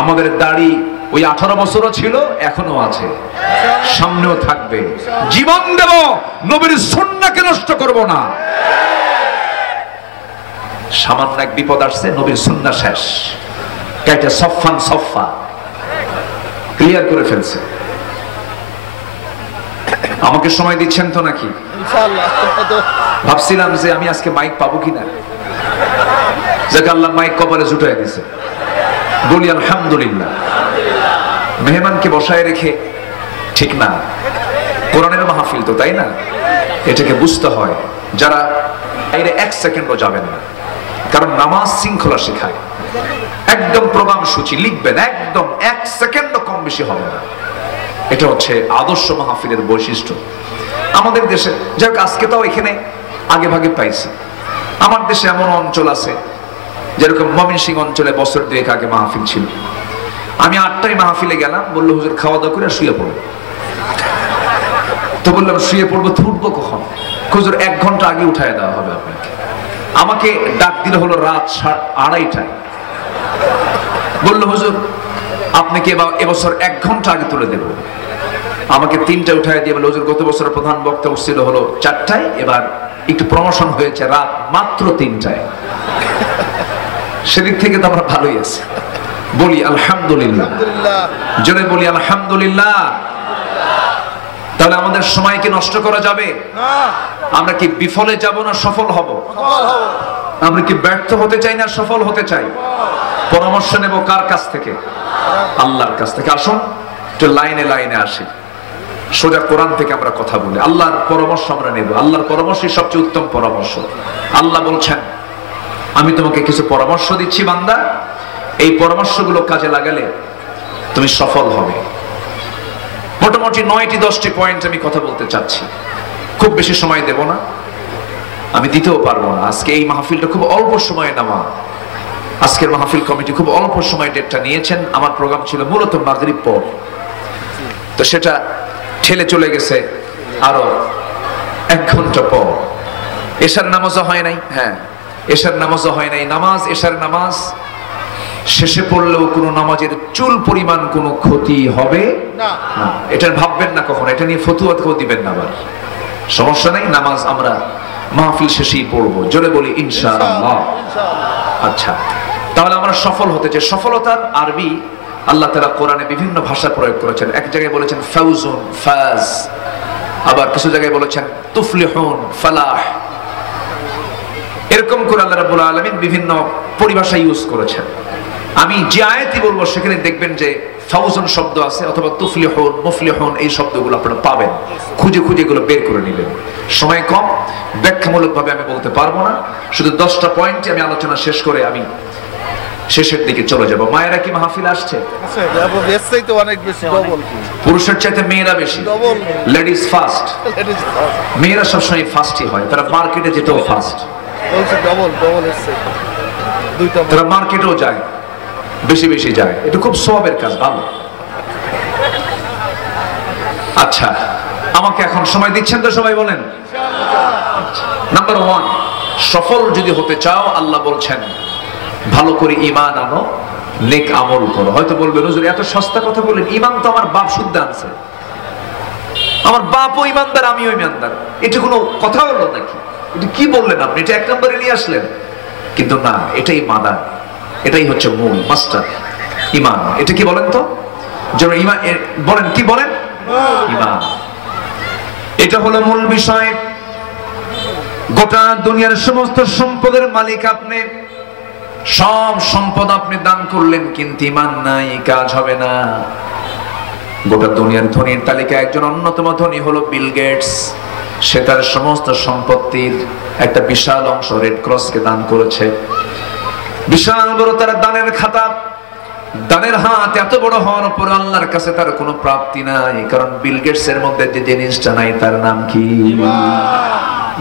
আমাদের দাড়ি ওই 18 বছরও ছিল, এখনো আছে, সামনেও থাকবে। জীবন দেব, নবীর সুন্নাহকে নষ্ট করব না। সামান্য এক বিপদ আসছে, নবীর সুন্নাহ শেষ, কাইটা সফান সফা ক্লিয়ার করে ফেলছে। আমাকে সময় দিচ্ছেন তো নাকি? ভাবছিলাম যে আমি আজকে মাইক পাবো কিনা, যাকে আল্লাহ মাইক কপালে জুটাই দিছে, বলি আলহামদুলিল্লাহ। মেহমানকে বসায় রেখে ঠিক না, কোরআনের মাহফিল তো, তাই না? এটাকে বুঝতে হয়। যারা বাইরে 1 সেকেন্ডও যাবেন না, কারণ নামাজ শৃঙ্খলা শেখায়। একদম প্রোগ্রাম সূচি লিখবেন, একদম 1 সেকেন্ডও কম বেশি হবে না। এটা হচ্ছে আদর্শ মাহফিলের বৈশিষ্ট্য আমাদের দেশে। যাক, আজকে তাও এখানে আগে ভাগে পাইছি। আমার দেশে এমন অঞ্চল আছে, যেরকম ময়মনসিংহ অঞ্চলে বছর 2 আগে মাহফিল ছিল। আমি 8টায় মাহফিলে গেলাম, বললো হুজুর খাওয়া দাওয়া করে শুয়ে পড়বো। তো বললাম শুয়ে পড়বো, তো উঠবো কখন? হুজুর 1 ঘন্টা আগে উঠায় দেওয়া হবে আপনাকে। আমাকে ডাক দিল হলো রাত 2:30টায়। বললো হুজুর আপনি কি এবছর 1 ঘন্টা আগে তুলে দেব? আমাকে 3টা উঠায় দিয়ে বলে হুজুর গত বছরের প্রধান বক্তা উঠছিল হলো 4টায়, এবার একটু প্রমোশন হয়েছে রাত মাত্র 3টায়। সেদিক থেকে তো আমরা ভালোই আছি, বলি আলহামদুলিল্লাহ, জোরে বলি আলহামদুলিল্লাহ। তাহলে আমাদের সময়কে নষ্ট করা যাবে? আমরা কি বিফলে যাব না সফল হব? আমরা কি ব্যর্থ হতে চাই না সফল হতে চাই? পরামর্শ নেব কার কাছ থেকে? আল্লাহর কাছ থেকে। আসুন একটু লাইনে লাইনে আসি, সোজা কোরআন থেকে আমরা কথা বলি, আল্লাহর পরামর্শ আমরা নেব। আল্লাহর পরামর্শই সবচেয়ে উত্তম পরামর্শ। আল্লাহ বলছেন আমি তোমাকে কিছু পরামর্শ দিচ্ছি বান্দা, এই পরামর্শগুলো কাজে লাগালে তুমি সফল হবে। মোটামুটি 9টি 10টি পয়েন্ট আমি কথা বলতে চাচ্ছি, খুব বেশি সময় দেব না, আমি দিতেও পারবো না। আজকে এই মাহফিলটা খুব অল্প সময়ে নেওয়া, আজকের মাহফিল কমিটি খুব অল্প সময় ডেটটা নিয়েছেন। আমার প্রোগ্রাম ছিল মূলত মাগরিব পর, তো সেটা ঠেলে চলে গেছে আরো 1 ঘন্টা পর। এশার নামাজও হয় নাই, হ্যাঁ এশার নামাজও হয় নাই। নামাজ, এশার নামাজ শেষে পড়লেও কোনো নামাজের চুল পরিমাণ কোনো ক্ষতি হবে না, এটা ভাববেন না কখনো, এটা নিয়ে ফতুয়া কেউ দিবেন না। আবার সমস্যা নাই, নামাজ আমরা মাহফিল শেষেই পড়বো, জোরে বলি ইনশাআল্লাহ। আচ্ছা, তাহলে আমরা সফল হতে চাই। সফলতার আরবি আল্লাহ তাআলা কোরআনে বিভিন্ন ভাষা প্রয়োগ করেছেন। এক জায়গায় বলেছেন ফাউজুন, ফাজ, আবার কিছু জায়গায় বলেছেন তুফলিহুন, ফালাহ। এরকম করে আল্লাহ রাব্বুল আলামিন বিভিন্ন পরিভাষা ইউজ করেছেন। আমি যে আয়াতই বলবো সেখানে দেখবেন যে ফাউজুন শব্দ আছে, অথবা তুফলিহুন, মুফলিহুন, এই শব্দগুলো আপনারা পাবেন। খুঁজে খুঁজে এগুলো বের করে নেবেন। সময় কম, ব্যাখ্যামূলক ভাবে আমি বলতে পারবো না, শুধু 10টা পয়েন্টে আমি আলোচনা শেষ করে আমি শেষের দিকে চলে যাব। মায়েরা কি মাহফিল আসছে? পুরুষের চাইতে মেয়েরা বেশি, লেডিস ফার্স্ট। মেয়েরা সবসময় ফার্স্টই হয়, তারা মার্কেটে যেতেও ফার্স্ট, তারা মার্কেটেও যায়, বেশি বেশি যায়, এটা খুব সওয়াবের কাজ, ভালো। আচ্ছা, আমাকে এখন সময় দিচ্ছেন তো সবাই বলেন? নাম্বার 1, সফল যদি হতে চাও আল্লাহ বলছেন ভালো করে ঈমান আনো, নেক আমল করো। হয়তো বলবেন হুজুর এত সস্তা কথা বলেন, ঈমান তো আমার বাপ শুদ্ধ আনছে, আমার বাপও ঈমানদার আমিও ঈমানদার, এটা কোনো কথা হলো নাকি? এটা কি বললেন আপনি? এটা 1 নম্বরে নিয়ে আসলেন। কিন্তু না, এটাই মাদার, এটাই হচ্ছে মূল মাস্টার, ঈমান। এটা কি বলেন তো? যেন ঈমান বলেন, কি বলেন? ঈমান, এটা হলো মূল বিষয়। গোটা দুনিয়ার সমস্ত সম্পদের মালিক আপনি, সব সম্পদ আপনি দান করলেন, কিন্তু ঈমান নাই, কাজ হবে না। গোটা দুনিয়ার ধনীর তালিকায় একজন অন্যতম ধনী হলো বিল গেটস। সে তার সমস্ত সম্পত্তির একটা বিশাল অংশ রেড ক্রসকে দান করেছে। বিশাল বড় তার দানের খাতা, দানের হাত এত বড় হওয়ার পর আল্লাহর কাছে তার কোনো প্রাপ্তি নাই, কারণ বিল গেটস এর মধ্যে যে জিনিসটা নাই তার নাম কি?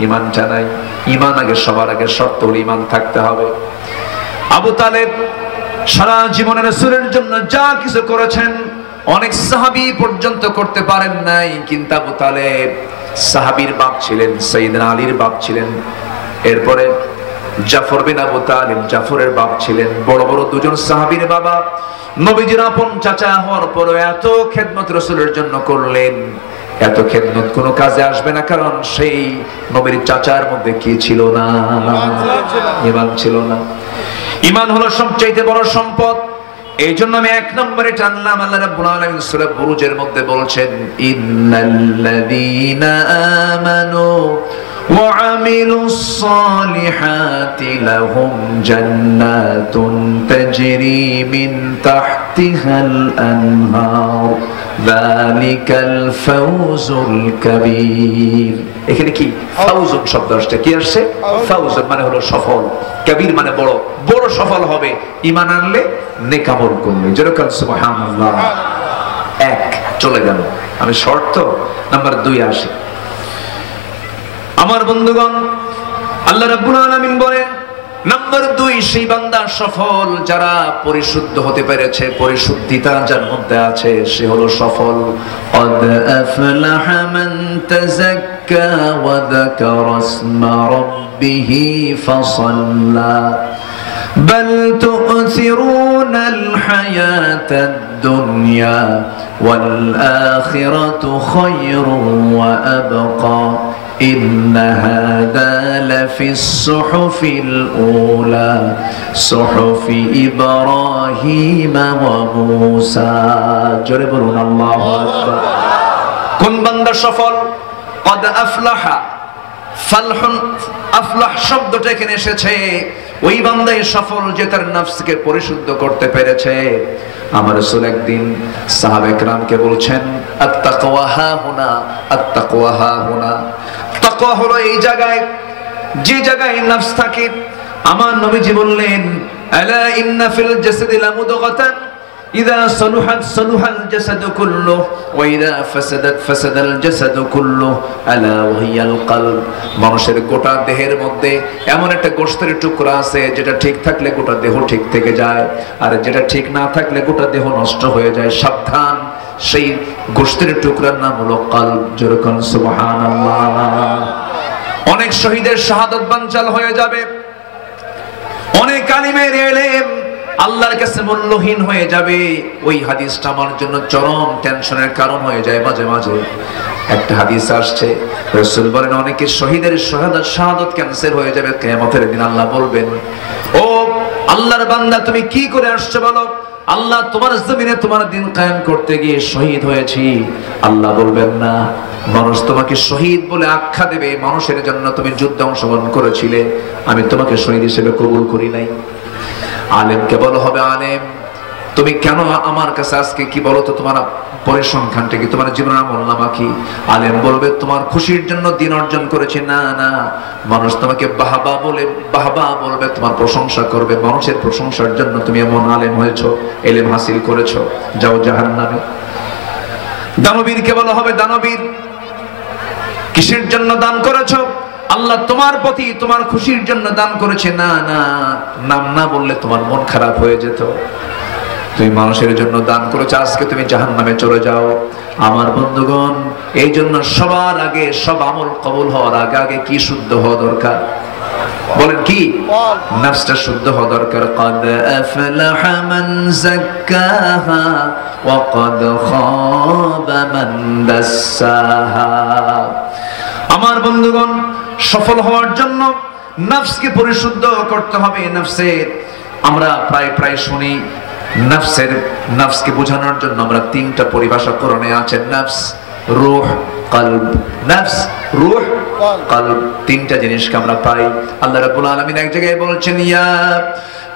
ঈমানটা নাই। ঈমান আগে, সবার আগে শর্ত হলো ঈমান থাকতে হবে। আবু তালেব সারা জীবনে রাসূলের জন্য যা কিছু করেছেন অনেক সাহাবী পর্যন্ত করতে পারেন নাই, কিন্তু আবু তালেব সাহাবীর বাপ ছিলেন, সাইয়েদনা আলীর বাপ ছিলেন, এরপরে জাফর বিন আবু তালিব জাফরের বাপ ছিলেন। বড় বড় দুজন সাহাবীর বাবা, নবীজির আপন চাচা হওয়ার পর এত খেদমত রাসূলের জন্য করলেন। এত খেদমত কোনো কাজে আসবে না, কারণ সেই নবীর চাচার মধ্যে কি ছিল না? ঈমান ছিল না। ঈমান হলো সবচাইতে বড় সম্পদ। এই জন্য আমি 1 নম্বরে টানলাম। আল্লাহ রাব্বুল আলামিন সূরা বুরুজের মধ্যে বলছেন ইন্নাল্লাযীনা আমানু ওয়া আমিলুস সালিহাতি লাহুম জান্নাতুন তাজরি মিন তাহতিহাল আনহার যালিকাল ফাওজুল কাবীর। এখানে কি ফাউজুন শব্দ আসছে? কি আসছে? ফাউজুন মানে হলো সফল, কাবীর মানে বড়। বড় সফল হবে ঈমান আনলে, নেক আমল করলে। যেরকম সুবহানাল্লাহ। 1 চলে গেল, আমি শর্ত নাম্বার 2 আসি। আমার বন্ধুগণ, আল্লাহ রাব্বুল আলামিন বলেন নাম্বার 2, সেই বান্দা সফল যারা পরিশুদ্ধ হতে পেরেছে, পরিশুদ্ধিতা যার মধ্যে আছে, সে হলো সফল। قد أفلح من تزكى وذكر اسم ربه فصلى بل تؤثرون الحياة الدنيا والآخرة خير وأبقى إن هذا لفي الصحف الأولى صحف إبراهيم وموسى جربنا الله أكبر কোন বান্দা সফল قد أفلح فلح আফলাহ শব্দটা এখানে এসেছে ওই বান্দাই সফল যে তার নফসকে পরিশুদ্ধ করতে পেরেছে আমার রাসূল একদিন সাহাবা একরামকে বলছেন আত-তাকওয়া হা হুনা আত-তাকওয়া হা হুনা তাকওয়া হলো এই জায়গায় যে জায়গায় নফস থাকে আমার নবীজি বললেন আলা ইন্না ফিল জাসাদি লামুদগাতান ইযা সালুহাত সালুহাল জাসাদু কুল্লুহু ওয়া ইযা ফাসাদাত ফাসাদাল জাসাদু কুল্লুহু আলা ওয়াহিয়াল কলব মানুষের গোটা দেহের মধ্যে এমন একটা গোশতের টুকরা আছে যেটা ঠিক থাকলে গোটা দেহ ঠিক থেকে যায় আর যেটা ঠিক না থাকলে গোটা দেহ নষ্ট হয়ে যায় সাবধান সেই গোশতের টুকরার নাম হলো কলব যেরকম সুবহানাল্লাহ অনেক শহীদের শাহাদাত বানচাল হয়ে যাবে অনেক আলিমের ইলম আল্লাহর কাছে মূল্যহীন হয়ে যাবে ওই হাদিসটা আমার জন্য চরম টেনশনের কারণ হয়ে যায় মাঝে মাঝে একটা হাদিস আসছে রাসূল বলেন অনেকের শহীদের শাহাদাত ক্যান্সেল হয়ে যাবে কিয়ামতের দিন আল্লাহ বলবেন ও আল্লাহর বান্দা তুমি কি করে আসছো বলো আল্লাহ তোমার জমিনে তোমার দিন কায়েম করতে গিয়ে শহীদ হয়েছি আল্লাহ বলবেন না মানুষ তোমাকে শহীদ বলে আখ্যা দেবে মানুষের জন্য তুমি যুদ্ধে অংশগ্রহণ করেছিলে আমি তোমাকে শহীদ হিসেবে কবুল করি নাই আলেমকে বলা হবে আলেম তুমি কেন আমার কাছে আজকে কি বলো তো তোমার পরিসংখ্যানটা কি তোমার জীবনের আমলনামা কি আলেম বলবে তোমার খুশির জন্য দিন অর্জন করেছি না না মানুষ তোমাকে বাহবা বলবে তোমার প্রশংসা করবে মানুষের প্রশংসার জন্য তুমি এমন আলেম হয়েছো ইলম হাসিল করেছো যাও জাহান্নামে দানবীরকে বলা হবে দানবীর কিসের জন্য দান করেছো আল্লাহ তোমার প্রতি তোমার খুশির জন্য দান করেছে না না নাম না বললে তোমার মন খারাপ হয়ে যেত তুমি মানুষের জন্য দান করেছো আজকে তুমি জাহান্নামে চলে যাও আমার বন্ধুগণ এই জন্য সবার আগে সব আমল কবুল হওয়ার আগে কি শুদ্ধ হওয়া দরকার বলেন কি নফসটা শুদ্ধ হওয়া দরকার قد أفلح من زكاها وقد خاب من دساها আমার বন্ধুগণ সফল হওয়ার জন্য নফসকে পরিশুদ্ধ করতে হবে নফসের আমরা প্রায় শুনি নফসকে বোঝানোর জন্য আমরা তিনটা পরিভাষা কোরআনে আছে নফস রূহ কলব নফস রূহ কলব তিনটা জিনিসকে আমরা পাই আল্লাহ রাব্বুল আলামিন এক জায়গায় বলছেন ইয়া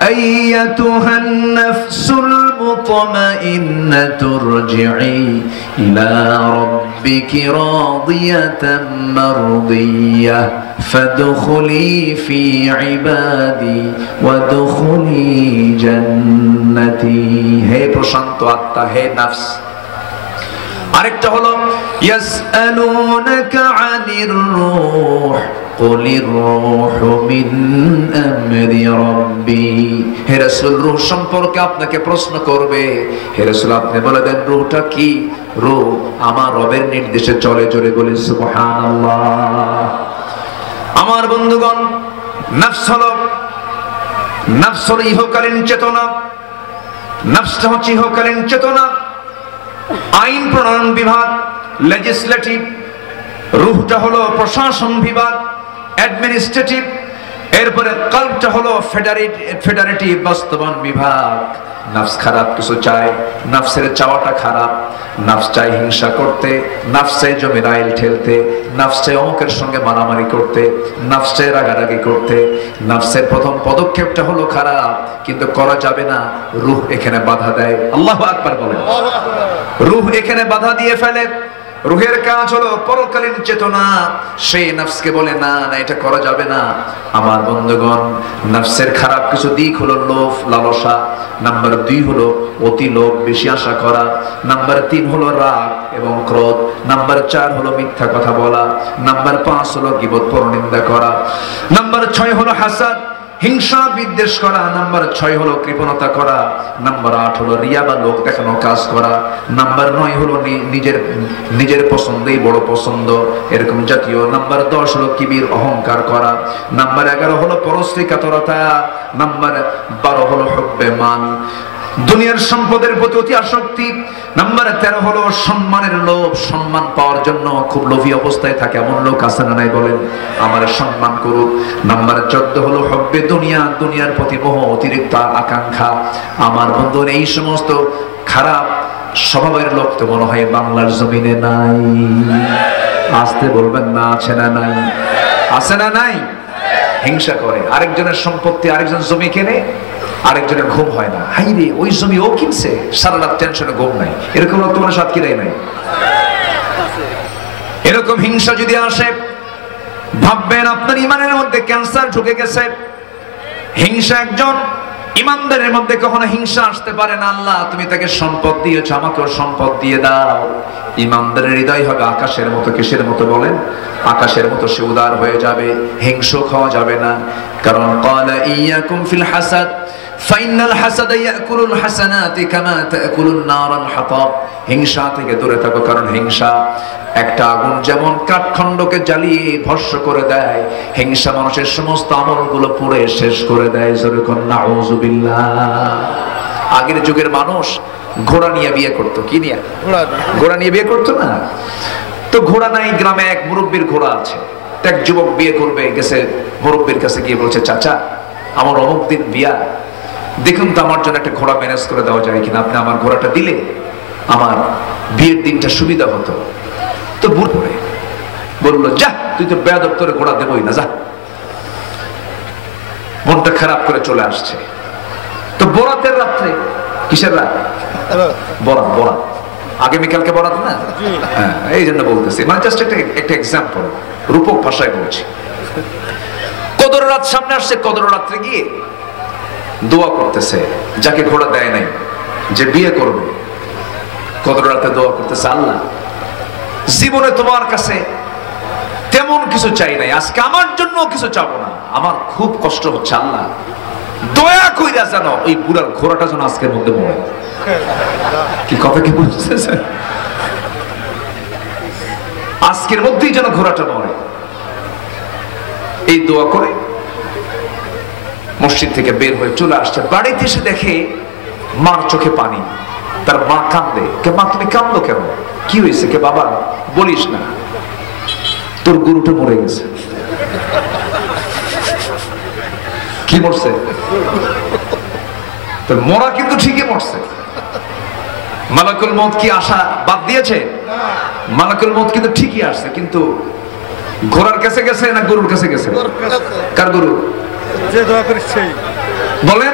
আইয়াতুহান নাফসুল মুতমাইন্নাতু রজিই ইলা রাব্বিকি রাদিয়াতাম মারদিয়াহ ফাদখুলি ফি ইবাদি ওয়াদখুলি জান্নাতি হে প্রশান্ত আত্মা হে নফস আরেকটা হলো ইয়াসআলুনাকা আনির রূহ কুলির রূহু মিন আমরি রাব্বি হে রাসূল রূহ সম্পর্কে আপনাকে প্রশ্ন করবে হে রাসূল আপনি বলে দেন রূহটা কি রূহ আমার রবের নির্দেশে চলে জোরে বলি সুবহানাল্লাহ আমার বন্ধুগণ নফস হলো ইহকালীন চেতনা নফসটা হচ্ছে ইহকালীন চেতনা আইন প্রণয়ন বিভাগ লেজিসলেটিভ রূহটা হলো প্রশাসন বিভাগ অ্যাডমিনিস্ট্রেটিভ এরপরে কলবটা হলো ফেডারেটিভ বাস্তবায়ন বিভাগ নফস খারাপ কিছু চায় নফসের চাওয়াটা খারাপ নফস চায় হিংসা করতে নফস চায় জমির আইল ঠেলতে নফস চায় অমুকের সঙ্গে মারামারি করতে নফস চায় রাগারাগি করতে নফসের প্রথম পদক্ষেপটা হলো খারাপ কিন্তু করা যাবে না রূহ এখানে বাধা দেয় আল্লাহু আকবার বলেন রূহ এখানে বাধা দিয়ে ফেলে রূহের কাজ হলো পরকালীন চেতনা সেই নফসকে বলে না না এটা করা যাবে না আমার বন্ধুগণ নফসের খারাপ কিছু দিক হলো লোভ লালসা নাম্বার 2 হলো অতি লোভ বেশি আশা করা নাম্বার 3 হলো রাগ এবং ক্রোধ নাম্বার 4 হলো মিথ্যা কথা বলা নাম্বার 5 হলো গীবত পরনিন্দা করা নাম্বার 6 হলো হাসাদ হিংসা বিদ্বেষ করা নাম্বার 6 হলো কৃপণতা করা নাম্বার 8 হলো রিয়া বা লোক দেখানো কাজ করা নাম্বার 9 হলো নিজের পছন্দই বড় পছন্দ এরকম জাতীয় নাম্বার 10 হলো কিবির অহংকার করা নাম্বার 11 হলো পরশ্রী কাতরতা নাম্বার 12 হলো হুব্বে মান দুনিয়ার সম্পদের প্রতি অতি আসক্তি নাম্বার 13 হলো সম্মানের লোভ। সম্মান পাওয়ার জন্য খুব লোভী অবস্থায় থাকে এমন লোক আছে না নাই বলেন? আমার সম্মান করুক। নাম্বার 14 হলো হব্বে দুনিয়া, দুনিয়ার প্রতি মোহ, অতিরিক্ত আকাঙ্ক্ষা। আমার বন্ধু, এই সমস্ত খারাপ স্বভাবের লোক তো মনে হয় বাংলার জমিনে নাই। আসতে বলবেন না, আছে না নাই? আছে না নাই? হিংসা করে, আরেকজনের সম্পত্তি, আরেকজন জমি কেনে, আরেকজনের ঘুম হয় না। হাই রে, ওই জমি ও কিনছে, সারা রাত টেনশনে ঘুম নাই। এরকম লোক তোমার সাথে কিরাই নাই? এরকম হিংসা যদি আসে, ভাববেন আপনার ইমানের মধ্যে ক্যান্সার ঢুকে গেছে। হিংসা একজন ইমানদারের মধ্যে কখনো হিংসা আসতে পারে না। আল্লাহ তুমি তাকে সম্পদ দিয়েছো, আমাকেও সম্পদ দিয়ে দাও। ইমানদারের হৃদয় হবে আকাশের মতো। কিসের মতো বলেন? আকাশের মতো সে উদার হয়ে যাবে, হিংসুক হওয়া যাবে না। কারণ ক্বালা ইয়াকুম ফিল হাসাদ ফাইনাল হাসাদা ইয়াকুলুল হাসানাতি কামা তাকুলুন নারাল হাতাব। হিংসা থেকে দূরে থাকো, কারণ হিংসা একটা আগুন যেমন কাঠখণ্ডকে জ্বালিয়ে ভস্ম করে দেয়, হিংসা মানুষের সমস্ত আমলগুলো পুড়ে শেষ করে দেয়। জোরে কোন নাউযুবিল্লাহ। আগের যুগের মানুষ ঘোড়া নিয়ে বিয়ে করতো। কি নিয়ে? ঘোড়া নিয়ে বিয়ে করতো না? তো ঘোড়া নাই, গ্রামে এক মুরব্বীর ঘোড়া আছে। এক যুবক বিয়ে করবে, গেছে মুরব্বীর কাছে গিয়ে বলছে, চাচা আমার অমুক দিন বিয়া, দেখুন তো আমার জন্য একটা ঘোড়া ম্যানেজ করে দেওয়া যায় কিনা। আপনি আমার ঘোড়াটা দিলে আমার বিয়ের দিনটা সুবিধা হতো। তো বুড়ো বললো, যা তুই তো বেয়াদব, তোরে ঘোড়া দেবই না, যা। মনটা খারাপ করে চলে আসছে। তো বরাতের রাত্রে, কিসের রাত? বরাত। বরাত আগামীকালকে বরাত না? হ্যাঁ, এই জন্য বলতেছি, মানে জাস্ট একটা এক্সাম্পল, রূপক ভাষায় বলছি। কদর রাত সামনে আসছে। কদর রাত্রে গিয়ে দোয়া করতেছে, যাকে ঘোড়া দেয় নাই, যে বিয়ে করবে, কদর রাতে দোয়া করতেছে, আল্লাহ জীবনে তোমার কাছে তেমন কিছু চাই নাই, আজকে আমার জন্য কিছু চাবো না, আমার খুব কষ্ট হচ্ছে, আল্লাহ দয়া কইরা যেন ওই বুড়ার ঘোড়াটা যেন আজকের মধ্যে মরে। কি কথা কি বুঝতেছেন? আজকের মধ্যেই যেন ঘোড়াটা মরে, এই দোয়া করে মসজিদ থেকে বের হয়ে চলে আসছে। বাড়িতে এসে দেখে মার চোখে পানি। তার মা কান্দে। কে মা, তুমি কান্দো কেন? কি হয়েছে? কে বাবা বলিস না, তোর গরুটা মরে গেছে। কি মরছে? তোর মরা কিন্তু ঠিকই মরছে। মালাকুল মউত কি আশা বাদ দিয়েছে? মালাকুল মউত কিন্তু ঠিকই আসছে, কিন্তু ঘোড়ার কাছে গেছে না গরুর কাছে গেছে? কার গরু? যে দোয়া করছে, বলেন,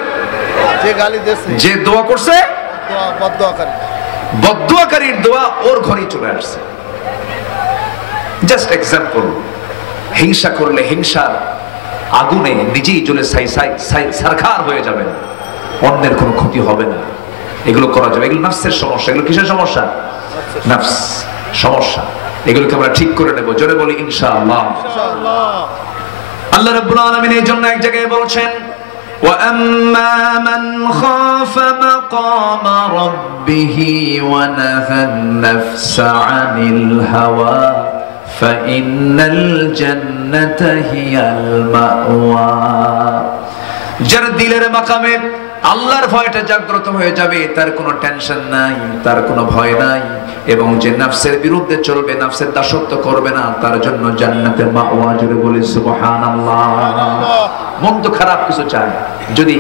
যে গালি দিয়েছে, যে দোয়া করছে, বদদুয়াকারীর দোয়া ওর ঘরে চলে আসছে। Just example. হিংসা করলে হিংসার আগুনে নিজেই জ্বলে সারখার হয়ে যাবে না, অন্যের কোনো ক্ষতি হবে না। এগুলো করা যাবে। এগুলো নাফসের সমস্যা। এগুলো কিসের সমস্যা? নাফস সমস্যা। এগুলোকে আমরা ঠিক করে নেব। জোরে বলি ইনশাআল্লাহ। আল্লাহ রাব্বুল আলামিন এই জন্য এক জায়গায় বলছেন, وَأَمَّا مَنْ خَافَ مَقَامَ رَبِّهِ وَنَهَى النَّفْسَ عَنِ الْهَوَى فَإِنَّ الْجَنَّةَ هِيَ الْمَأْوَى। যার দিলের মাকামে আল্লাহর ভয়টা জাগ্রত হয়ে যাবে, তার কোনো টেনশন নাই, তার কোনো ভয় নাই, এবং যে নফসের বিরুদ্ধে চলবে, নফসের দাসত্ব করবে না, তার জন্য জান্নাতের মাওয়া। জোরে বলি সুবহানাল্লাহ। মন তো খারাপ কিছু চায়, যদি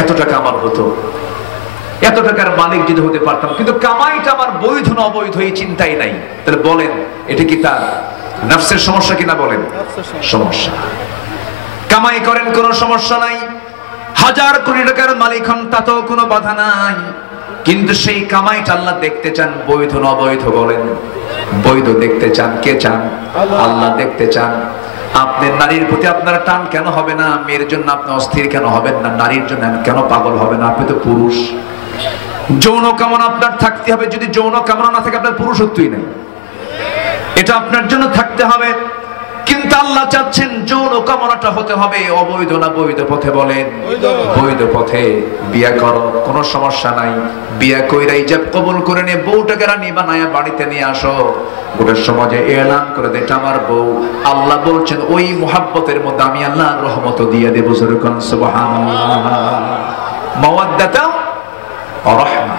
এত টাকা আমার হতো, এত টাকার মালিক যদি হতে পারতাম, কিন্তু কামাইটা আমার বৈধ না অবৈধ এই চিন্তাই নাই। তাহলে বলেন, এটা কি তার নফসের সমস্যা কিনা? বলেন সমস্যা। কামাই করেন, কোনো সমস্যা নাই, হাজার কোটি টাকার মালিক হন, তাতেও কোনো বাধা নাই, কিন্তু সেই কামাইটা আল্লাহ দেখতে চান, বৈধ না অবৈধ? বলেন বৈধ দেখতে চান। কে চান? আল্লাহ দেখতে চান। আপনি নারীর প্রতি আপনার টান কেন হবে না? মেয়ের জন্য আপনি অস্থির কেন হবেন না? নারীর জন্য কেন পাগল হবে না? আপনি তো পুরুষ। যৌন কামনা আপনার থাকতে হবে। যদি যৌন কামনা না থাকে, আপনার পুরুষত্বই নেই। এটা আপনার জন্য থাকতে হবে। কিন্তু আল্লাহ চাচ্ছেন যৌন কামনাটা হতে হবে অবৈধ না বৈধ পথে? বলেন বৈধ পথে। বিয়ে করো, কোনো সমস্যা নাই। বিয়ে কইরা ইজাব কবুল করে নিয়ে বউটাকে রানী বানায়া বাড়িতে নিয়ে আসো, গোটা সমাজে এলান করে দে, এটা আমার বউ। আল্লাহ বলছেন ওই মুহাব্বতের মধ্যে আমি আল্লাহর রহমত দিয়ে দেব। সুবহানাল্লাহ। মাওয়াদ্দাতা ওয়া রাহমা।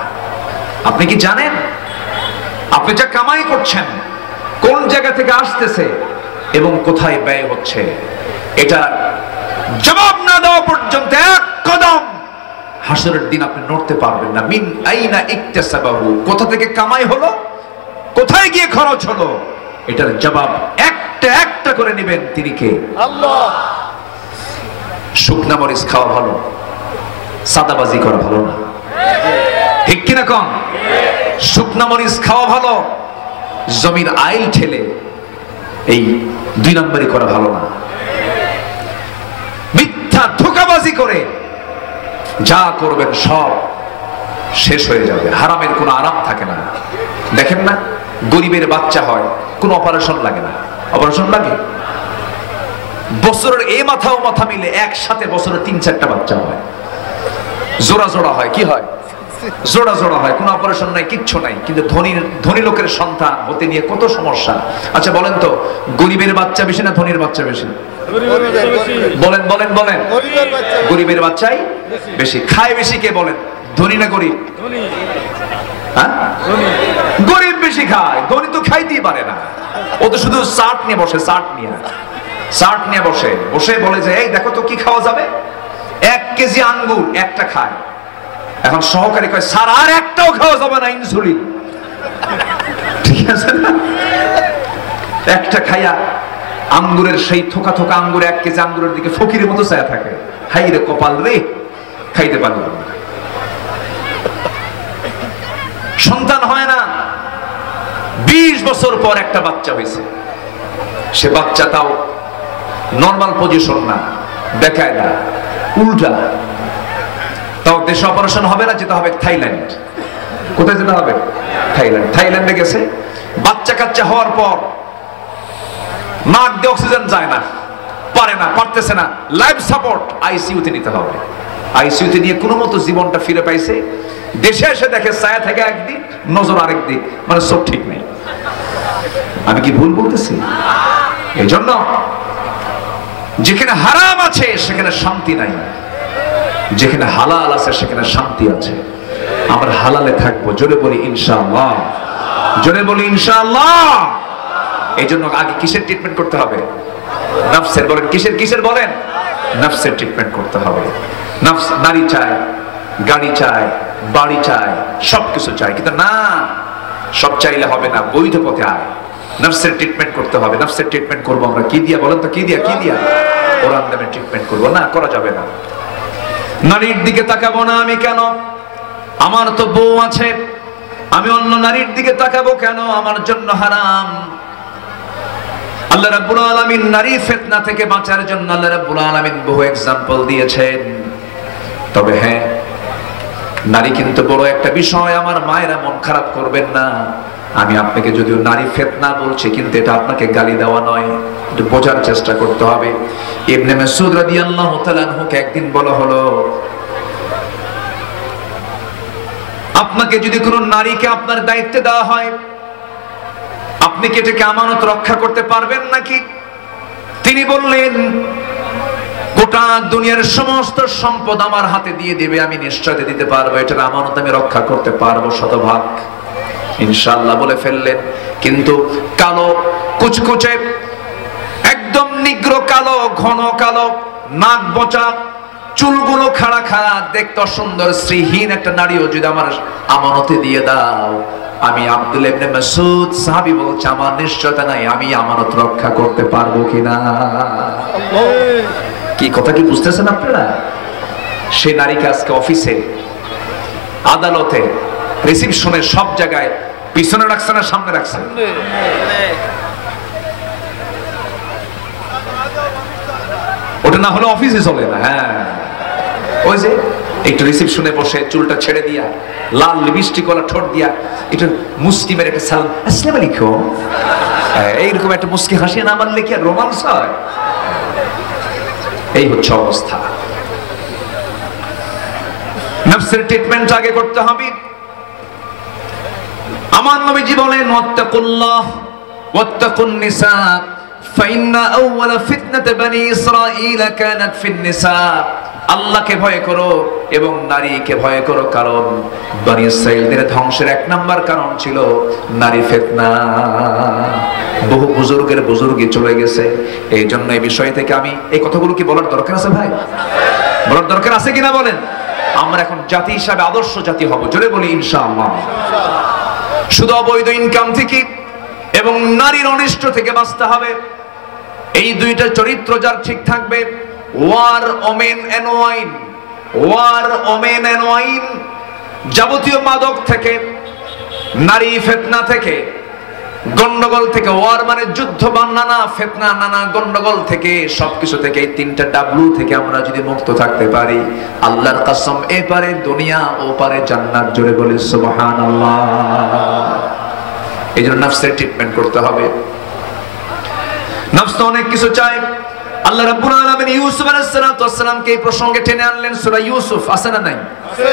আপনি কি জানেন আপনি যা কামাই করছেন কোন জায়গা থেকে আসতেছে এবং কোথায় ব্যয় হচ্ছে? এটা জবাব না দেওয়া পর্যন্ত এক কদম হাসরের দিন আপনি নড়তে পারবেন না। মিন আইনা ইকতাসাবাহু, কোথা থেকে কামাই হলো, কোথায় গিয়ে খরচ হলো, এটার জবাব একটা একটা করে নেবেন তিনি কে? আল্লাহ। শুকনা মরিচ খাওয়া ভালো, সাদাবাজি করা ভালো না, ঠিক কিনা কন? শুকনা মরিচ খাওয়া ভালো, জমির আইল ঠেলে এই 2 নম্বরই করা ভালো না। মিথ্যা ধোঁকাবাজি করে যা করবেন সব শেষ হয়ে যাবে, হারামের কোনো আরাম থাকে না। দেখেন না, গরিবের বাচ্চা হয়, কোনো অপারেশন লাগে না। অপারেশন লাগে? বছরের এই মাথা ও মাথা মিলে একসাথে বছরে 3-4টা বাচ্চা হয়, জোড়া জোড়া হয়। কি হয়? জোড়া জোড়া হয়, কোনো অপারেশন নাই, কিচ্ছু নাই। কিন্তু ধনী লোকের সন্তান হতে নিয়ে কত সমস্যা। আচ্ছা বলেন তো, গরিবের বাচ্চা বেশি না ধনীর বাচ্চা বেশি? বলেন বলেন বলেন। গরিবের বাচ্চাই বেশি। খায় বেশি কে বলেন? ধনী না গরিব? হ্যাঁ, গরিব বেশি খায়, ধনী তো খাইতেই পারে না। ও তো শুধু চাট নিয়ে বসে, চাট নিয়ে বসে বসে বলে যে এই দেখো তো কি খাওয়া যাবে। 1 কেজি আঙ্গুর একটা খায়। এখন সহকারী কয় স্যার আর একটাও খাওয়া যাবে না, ইনসুলিন। ঠিক আছে না? একটা খাইয়া আঙ্গুরের সেই থোকা থোকা আঙ্গুর, 1 কেজি আঙ্গুরের দিকে ফকিরের মতো চায়া থাকে। হাই রে কপাল রে, খাইতে পারলাম না। সন্তান হয় না, 20 বছর পর একটা বাচ্চা হয়েছে। সে বাচ্চা তাও নর্মাল পজিশন না, দেখায় না, উল্টা। তাও দেশে অপারেশন হবে না, যেতে হবে থাইল্যান্ড। কোথায় যেতে হবে? থাইল্যান্ড। থাইল্যান্ডে গেছে, বাচ্চা কাচ্চা হওয়ার পর নাক দিয়ে অক্সিজেন যায় না, পারে না, পারতেছে না, লাইফ সাপোর্ট আইসিইউতে নিতে হবে। আইসিইউতে নিয়ে কোনো মতো জীবনটা ফিরে পাইছে। দেশে এসে দেখে ছায়া থেকে একদিক, নজর আরেক দিক, মানে সব ঠিক নেই। আমি কি ভুল বলতেছি? এই জন্য যেখানে হারাম আছে সেখানে শান্তি নাই, যেখানে হালাল আছে সেখানে শান্তি আছে। আমরা হালালে থাকবো। জোরে বলি ইনশাআল্লাহ, জোরে বলি ইনশাআল্লাহ। এই জন্য আগে কিসের ট্রিটমেন্ট করতে হবে? নফসের। বলেন কিসের বলেন? নফসের ট্রিটমেন্ট করতে হবে। নফস নারী চায়, গাড়ি চায়, বাড়ি চায়, সবকিছু চায়, কিন্তু না, সব চাইলে হবে না, বৈধ পথে আয়। নফসের ট্রিটমেন্ট করতে হবে। নফসের ট্রিটমেন্ট করবো আমরা কি দিয়া বলেন তো? কি দিয়া? কোরআন নামে ট্রিটমেন্ট করবো না, করা যাবে না। নারীর দিকে তাকাবো না আমি কেন? আমার তো বউ আছে, আমি অন্য নারীর দিকে তাকাবো কেন? আমার জন্য হারাম। আল্লাহ রাব্বুল আলামিন নারী ফিতনা থেকে বাঁচার জন্য আল্লাহ রাব্বুল আলামিন বহু এক্সাম্পল দিয়েছেন। তবে হ্যাঁ, নারী কিন্তু বড় একটা বিষয়। আমার মায়েরা মন খারাপ করবেন না, আমি আপনাকে যদিও নারী ফিতনা বলছি, কিন্তু এটা আপনাকে গালি দেওয়া নয়, একটু বোঝার চেষ্টা করতে হবে। ইবনে মাসউদ রাদিয়াল্লাহু তাআলা আনহুকে একদিন বলা হলো, আপনাকে যদি কোনো নারীকে আপনার দায়িত্বে দেওয়া হয়, আপনি কি এটাকে আমানত রক্ষা করতে পারবেন নাকি? তিনি বললেন, গোটা দুনিয়ার সমস্ত সম্পদ আমার হাতে দিয়ে দিবে, আমি নিশ্চয়তা দিতে পারবো, এটার আমানত আমি রক্ষা করতে পারবো শতভাগ, ইনশাআল্লাহ বলে ফেললেন। কিন্তু কালো কুচকুচে, একদম নিগ্র কালো, ঘন কালো, নাক বোঁচা, চুলগুলো খাড়া খাড়া, দেখতে সুন্দর, শ্রীহীন একটা নারীও যদি আমার আমানতে দিয়ে দাও, আমি আব্দুল্লাহ ইবনে মাসউদ সাহাবী বলছে, আমার নিশ্চয়তা নাই আমি আমানত রক্ষা করতে পারবো কিনা। কি কথা কি বুঝতেছেন আপনারা? সেই নারীকে আজকে অফিসে, আদালতে, রিসিপশনে, সব জায়গায় পিছনে রাখছে না সামনে রাখছে? ওটা না হলে অফিসে চলে না। হ্যাঁ, ওই যে একটু রিসিপশনে বসে চুলটা ছেড়ে দিয়া, লাল লিপস্টিক ওলা ঠোঁট দিয়া, একটু মুস্কি মেরে একটা সালাম, আসসালামু আলাইকুম, এইরকম একটা মুস্কি হাসিয়ে না মারলে কি আর রোমান্স হয়? এই হচ্ছে অবস্থা। নফসের ট্রিটমেন্ট আগে করতে হবে। আমার নবীজি বলেন, ওয়াত্তাকুল্লাহ ওয়াত্তাকুন নিসা ফাইন্না আউওয়ালা ফিতনাত বনি ইসরাঈল কানাত ফিন নিসা। আল্লাহকে ভয় করো এবং নারীকে ভয় করো, কারণ বনি ইসরাঈলদের ধ্বংসের 1 নাম্বার কারণ ছিল নারী ফিতনা। বহু বুজুর্গের বুজুর্গি চলে গেছে। এই জন্য এই বিষয় থেকে আমি এই কথাগুলো কি বলার দরকার আছে ভাই? বলার দরকার আছে কিনা বলেন? আমরা এখন জাতি হিসাবে আদর্শ জাতি হব, জোরে বলি ইনশাআল্লাহ। শুধু অবৈধ ইনকাম থেকে এবং নারীর অনিষ্ট থেকে বাঁচতে হবে। এই দুইটা চরিত্র যার ঠিক থাকবে, war women and wine, war women and wine, যাবতীয় মাদক থেকে, নারী ফিতনা থেকে, গন্ডগোল থেকে, ওয়ার মানে যুদ্ধ বা নানা ফিতনা, নানা গন্ডগোল থেকে, সবকিছু থেকে, এই 3টা ডাব্লু থেকে আমরা যদি মুক্ত থাকতে পারি, আল্লাহর কসম এপারে দুনিয়া ওপারে জান্নাত, জোরে বলি সুবহানাল্লাহ। এই জন্য নফসের ট্রিটমেন্ট করতে হবে। নফস তো অনেক কিছু চায়। আল্লাহ রাব্বুল আলামিন ইউসুফ আলাইহিস সালাতু ওয়াস সালামকে এই প্রসঙ্গে টেনে আনলেন। সূরা ইউসুফ আছে না নাই? আছে।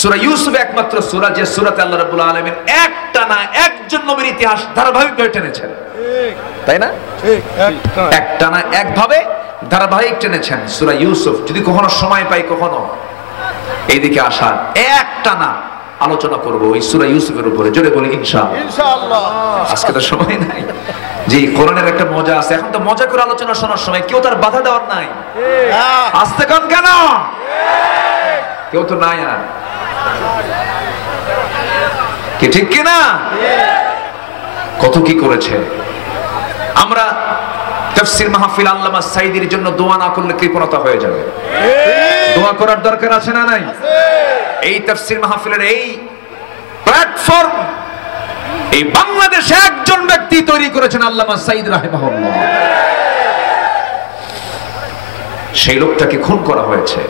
সূরা ইউসুফ একমাত্র সূরা যে সূরাতে আল্লাহ রাব্বুল আলামিন একটানা একজন নবীর ইতিহাস ধারাবাহিকভাবে টেনেছেন, ঠিক তাই না? ঠিক, একটানা একভাবে ধারাবাহিক টেনেছেন সূরা ইউসুফ। যদি কখনো সময় পাই, কখনো এইদিকে আসার একটানা আলোচনা করব ওই সূরা ইউসুফের উপরে, জোরে বলি ইনশাআল্লাহ। আজকে তো সময় নাই। যে কোরআনের একটা মজা আছে, এখন তো মজা করে আলোচনা শোনার সময়, কেউ তার বাধা দেওয়ার নাই। আস্তে কম কেন? কেউ তো নাই আর, কি ঠিক কিনা? কত কি করেছে। আমরা তাফসীর মাহফিল আল্লামা সাঈদীর জন্য দোয়া না করলে কৃপণতা হয়ে যাবে। দোয়া করার দরকার আছে না নাই? এই তাফসীর মাহফিলের এই প্ল্যাটফর্ম এই বাংলাদেশে একজন ব্যক্তি তৈরি করেছেন, আল্লামা সাঈদ রাহিমাহুল্লাহ। সেই লোকটাকে খুন করা হয়েছে,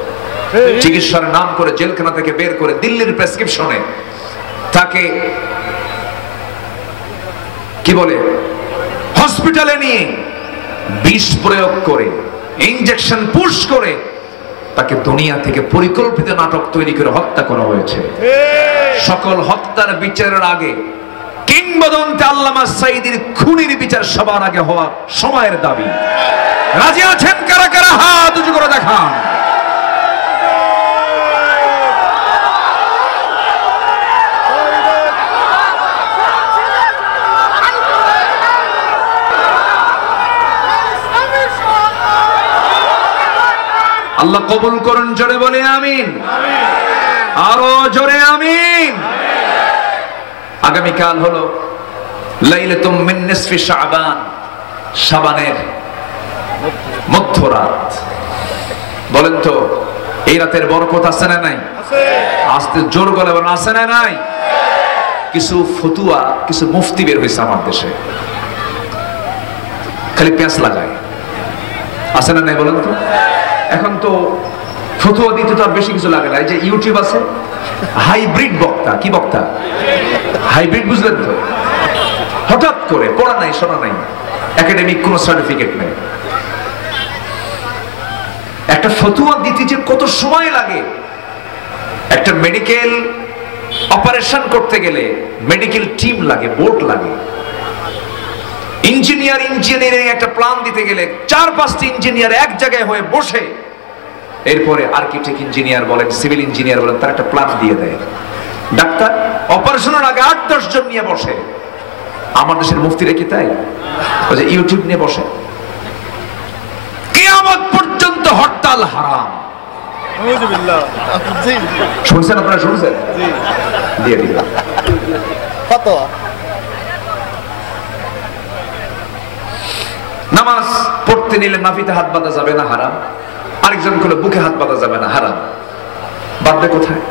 চিকিৎসার নাম করে জেলখানা থেকে বের করে দিল্লির প্রেসক্রিপশনে তাকে কি বলে হসপিটালে নিয়ে বিষ প্রয়োগ করে, ইনজেকশন পুশ করে তাকে দুনিয়া থেকে পরিকল্পিত নাটক তৈরি করে হত্যা করা হয়েছে। সকল হত্যার বিচারের আগে কিংবদন্তি আল্লামা সাঈদীর খুনির বিচার সবার আগে হওয়ার সময়ের দাবি। রাজি আছেন কারা কারা? হাত উঁচু করে দেখান। আল্লাহ কবুল করুন, জোরে বলে আমিন। আরো জোরে আমিন। আগামীকাল হলো লাইলাতুম মিন নিসফি শাবান, শাবানের মধ্যরাত। বলেন তো এই রাতের বরকত আছে না নাই? আছে। আস্তে জোর গলায় বলেন আছে না নাই? কিছু ফতুয়া, কিছু মুফতি বের হয়েছে আমার দেশে, খালি পেঁচ লাগায়, আছে না নাই বলেন তো? এখন তো ফতুয়া দিতে তো আর বেশি কিছু লাগে না। এই যে ইউটিউব আছে, হাইব্রিড বক্তা। কি বক্তা? হাইব্রিড, বুঝলেন তো? হঠাৎ করে পড়া নাই, শোনা নাই, একাডেমিক কোনো সার্টিফিকেট নেই, একটা ফতুয়া দিতে যে কত সময় লাগে। একটা মেডিকেল অপারেশন করতে গেলে মেডিকেল টিম লাগে, বোর্ড লাগে। ইঞ্জিনিয়ারিং একটা প্ল্যান দিতে গেলে 4-5টি ইঞ্জিনিয়ার এক জায়গায় হয়ে বসে, এরপরে আর্কিটেক্ট ইঞ্জিনিয়ার বলেন, সিভিল ইঞ্জিনিয়ার বলেন, তার একটা প্ল্যান দিয়ে দেয়। ডাক্তার অপারেশনের আগে 8-10 জন নিয়ে বসে। আমার দেশের মুফতিরা কি তাই? ওই যে ইউটিউব নিয়ে বসে। কিয়ামত পর্যন্ত হরতাল হারাম। শুনছেন আপনারা? শুনছেন? দিয়ে দিল ফাতোয়া। নামাজ পড়তে নিলে নাভিতে হাত বাঁধা যাবে না, হারাম। আরেকজন বলে বুকে হাত বাঁধা যাবে না, হারাম। বাঁধবে কোথায়?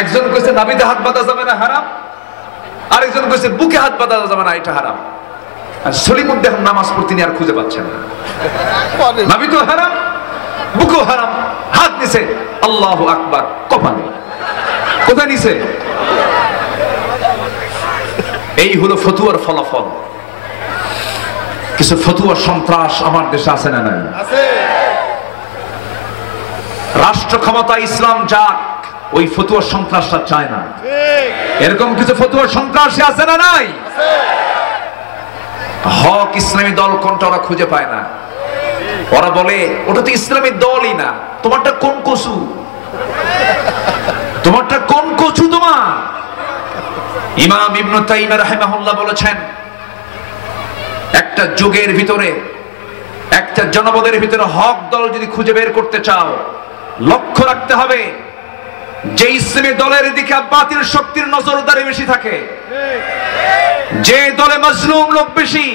একজন কইছে নাভিতে হাত বাঁধা যাবে না, হারাম। আরেকজন কইছে বুকে হাত বাঁধা যাবে না, এটা হারাম। আর সলিমুদ্দিন নামাজ পড়তে নিয়ে আর খুঁজে পাচ্ছেন না। নাভি তো হারাম, বুকও হারাম, হাত নিছে আল্লাহু আকবার কপালে, কোথায় নিছে? এই হলো ফতুয়ার ফলাফল। কিছু ফতুয়া সন্ত্রাস আমার দেশে আছে না নাই? আছে। রাষ্ট্র ক্ষমতা ইসলাম যাক, ওই ফতুয়া সন্ত্রাসটা চায় না। ঠিক। এরকম কিছু ফতুয়া সন্ত্রাসী আছে না নাই? আছে। হক ইসলামী দল কোনটা ওরা খুঁজে পায় না। ওরা বলে ওটা তো ইসলামী দলই না, তোমারটা কোন কচু, তোমারটা কোন কচু তোমার? ইমাম ইবনে তাইমিয়া রাহিমাহুল্লাহ বলেছেন, একটা যুগের ভিতরে, একটা জনপদের ভিতরে হক দল যদি খুঁজে বের করতে চাও, লক্ষ্য রাখতে হবে যে ইসলামী দলের দিকে বাতিল শক্তির নজরদারি বেশি থাকে, যে দলে মাজলুম লোক বেশি,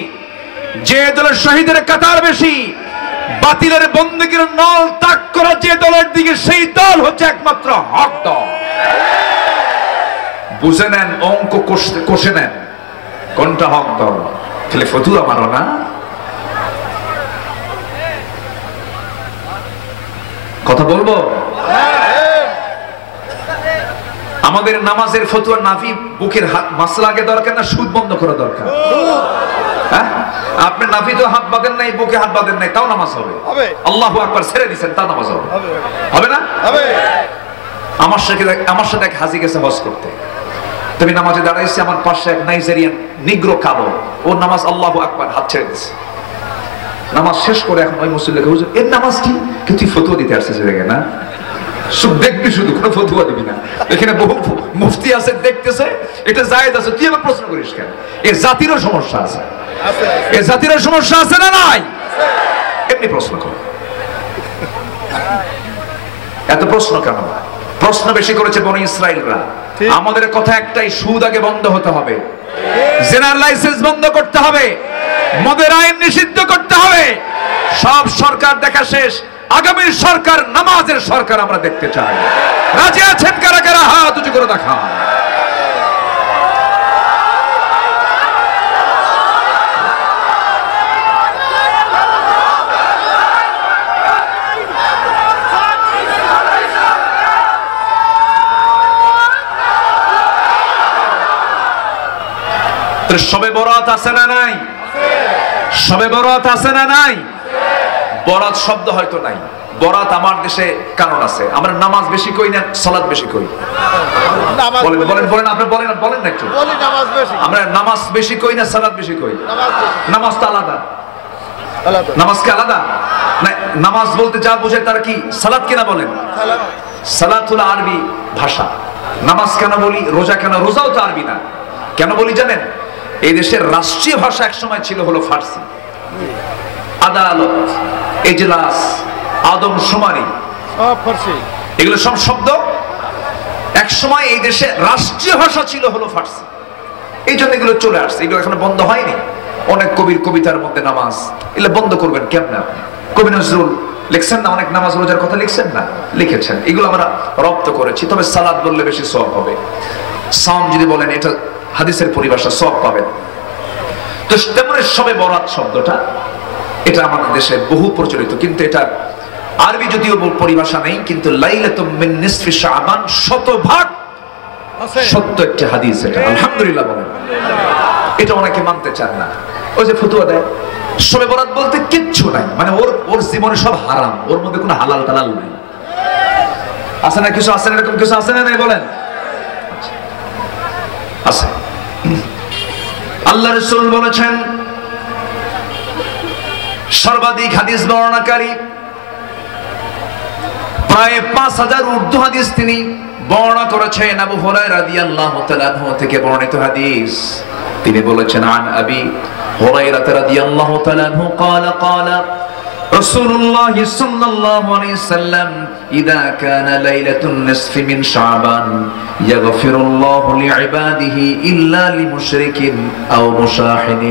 যে দলের শহীদের কাতার বেশি, বাতিলের বন্দুকের নল তাক করা যে দলের দিকে, সেই দল হচ্ছে একমাত্র হক দল। বুঝে নেন, অঙ্ক কষে নেন কোনটা হক দল। তাহলে ফতুয়া মারো না। কথা বলবো, আমাদের নামাজের ফতুয়া নাভি বুকের হাত মাসলাকে দরকার না সুদ বন্ধ করা দরকার? হ্যাঁ, আপনি নাভি তো হাত বাঁধেন নাই, বুকে হাত বাঁধেন নাই, তাও নামাজ হবে। আল্লাহু আকবার ছেড়ে দিচ্ছেন, তাও নামাজ হবে। হবে না? আমার সাথে এক হাজি গেছে হজ করতে, তুমি নামাজে দাঁড়াইছি, আমার পাশে এক নাইজেরিয়ান নিগ্রো কালো, ও নামাজ আল্লাহু আকবার হাত ছেড়ে দিচ্ছে। নামাজ শেষ করে এখন ওই মুসল্লিকে হুজুর এর নামাজ কি? কিন্তু তুই ফতুয়া দিতে আসছিস দেখে না, শুধু দেখবি, শুধু কোনো ফতুয়া দিবি না। এখানে বহু মুফতি আছে, দেখতেছে এটা জায়েজ আছে, তুই আবার প্রশ্ন করিস কেন? এর জাতিরও সমস্যা আছে, এর জাতিরও সমস্যা আছে না নাই? এমনি প্রশ্ন কর, এত প্রশ্ন কেন? প্রশ্ন বেশি করেছে বনি ইসরাইলরা। আমাদের কথা একটাই, সুদ আগে বন্ধ হতে হবে, জেনার লাইসেন্স বন্ধ করতে হবে, মদের আইন নিষিদ্ধ করতে হবে। সব সরকার দেখা শেষ, আগামী সরকার নামাজের সরকার আমরা দেখতে চাই। রাজি আছেন কারা কারা? হাত উঁচু করে দেখা। সবে বরাত আছে না নাই? সবে বরাত আছে না নাই? বরাত শব্দ হয়তো নাই, বরাত আমার দেশে কানুন আছে। আমরা নামাজ বেশি কই না সালাত বেশি কই? বলেন বলেন বলেন, আপনি বলেন, বলেন না একটু। আমরা নামাজ বেশি কই না সালাত বেশি কই? নামাজ তো আলাদা, নামাজ কি আলাদা? না, নামাজ বলতে যা বোঝে তার কি সালাত কিনা বলেন? সালাত হলো আরবি ভাষা। নামাজ কেন বলি, রোজা কেন? রোজাও তো আরবি না। কেন বলি জানেন? এই দেশের রাষ্ট্রীয় ভাষা এক সময় ছিল হলো ফার্সি। আদালত, এজলাস, আদমশুমারি, এগুলো সব শব্দ এক সময় এই দেশে রাষ্ট্রীয় ভাষা ছিল হলো ফার্সি। এই জন্য এগুলো চলে আসছে, এগুলো এখনো বন্ধ হয়নি। অনেক কবির কবিতার মধ্যে নামাজ, এগুলো বন্ধ করবেন কেমন? কবি নজরুল লিখছেন না, অনেক নামাজ রোজার কথা লিখছেন না, লিখেছেন, এগুলো আমরা রপ্ত করেছি। তবে সালাত বললে বেশি সওয়াব হবে, সাওম যদি বলেন এটা হাদিসের পরিভাষা, সওয়াব পাবেন। তো তেমন সবে বরাত শব্দটা এটা আমাদের দেশে বহু প্রচলিত, কিন্তু এটা আরবি যদিও পরিভাষা নেই, কিন্তু লাইলাতুম মিন নিসফি শাবান শতভাগ সত্য একটা হাদিস এটা। আলহামদুলিল্লাহ বলেন। এটা অনেকে মানতে চান না, ওই যে ফতোয়া দেয় শবে বরাত বলতে কিচ্ছু নাই, মানে ওর জীবনে সব হারাম, ওর মধ্যে কোনো হালাল টালাল নাই। আছে না কিছু? আছে না এরকম কিছু? আছে না নাই বলেন? আছে। আল্লাহ রাসূল বলেছেন, সর্বাধিক হাদিস বর্ণনাকারী, প্রায় 5000 উর্দু হাদিস তিনি বর্ণনা করেছেন। আবু হুরায়রা রাদিয়াল্লাহু তাআলা আনহু থেকে বর্ণিত হাদিস, তিনি বলেছেন, আন আবি হুরায়রা রাদিয়াল্লাহু তাআলা আনহু قال قال رسول الله صلى الله عليه وسلم إذا كان ليلة النصف من شعبان يغفر الله لعباده إلا لمشرك أو مشاحن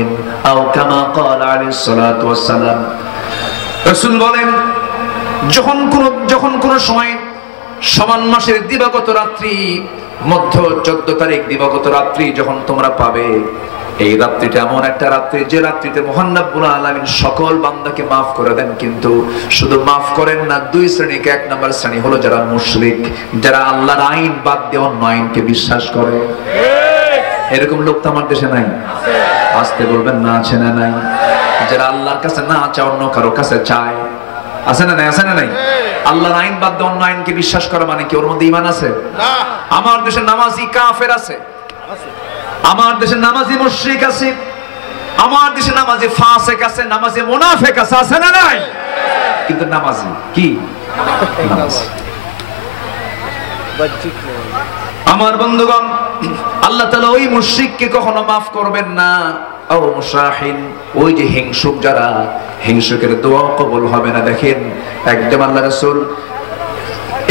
أو كما قال عليه الصلاة والسلام। রাসূল বলেন, যখন কোন সময় শাবান মাসের দিবাগত রাত্রি, মধ্য 14 তারিখ দিবাগত রাত্রি যখন তোমরা পাবে, এই রাত্রিটা এমন একটা রাত্রি যে রাত্রিতে মহান রব্বুল আলামিন সকল বান্দাকে মাফ করে দেন। কিন্তু শুধু মাফ করেন না, দুই শ্রেণীকে। এক নম্বর শ্রেণী হলো যারা মুশরিক, যারা আল্লাহর আইন বাদ দিয়ে অন্য আইনকে বিশ্বাস করে। এরকম লোক তো আমার দেশে নাই। আসতে বলবেন না, আছে না নাই? যারা আল্লাহর কাছে না চায়, অন্য কারো কাছে চায়, আছে না নাই? আছে না নাই? আল্লাহর আইন বাদ দিয়ে অন্য আইনকে বিশ্বাস করে মানে কি ওর মধ্যে ঈমান আছে? আমার দেশে নামাজি কাফের আছে, আমার দেশে নামাজি মুশরিক আছে, আমার দেশে নামাজি ফাসিক আছে, নামাজি মুনাফিক আছে, আছে না নাই? কিন্তু নামাজি। কি আমার বন্ধুগণ, আল্লাহ তাআলা ওই মুশরিককে কখনো মাফ করবেন না। ও মুশাহিন, ওই যে হিংসুক যারা, হিংসুকের দোয়া কবুল হবে না। দেখেন একদম আল্লাহ রাসূল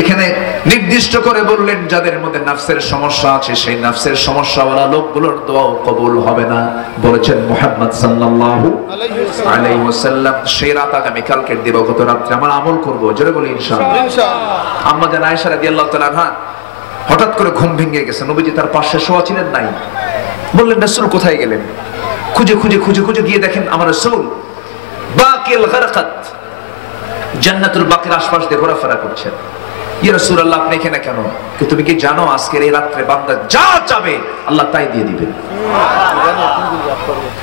এখানে নির্দিষ্ট করে বললেন যাদের মধ্যে নাফসের সমস্যা আছে, সেই নাফসের সমস্যাওয়ালা লোকগুলোর দোয়াও কবুল হবে না। বলেছেন মুহাম্মদ সাল্লাল্লাহু আলাইহি ওয়াসাল্লাম, সেই রাত আগামী কালকের দিবাগত রাত্রে আমরা আমল করব। জোরে বলি ইনশাআল্লাহ। আম্মা জান আয়েশা রাদিয়াল্লাহু তাআলা আনহা হঠাৎ করে ঘুম ভেঙে গেছে, নবীজি তার পাশে শোয়া ছিলেন নাই। বললেন রাসূল কোথায় গেলেন? খুঁজে খুঁজে খুঁজে খুঁজে গিয়ে দেখেন আমার রাসূল বাকিল গরকাত, জান্নাতুল বাকির আশপাশ দিয়ে ঘোরাফেরা করছেন। ইয়া রাসূলুল্লাহ, আপনি এখানে কেন? কি তুমি কি জানো আজকের এই রাত্রে বান্দা যা চাবে আল্লাহ তাই দিয়ে দিবেন?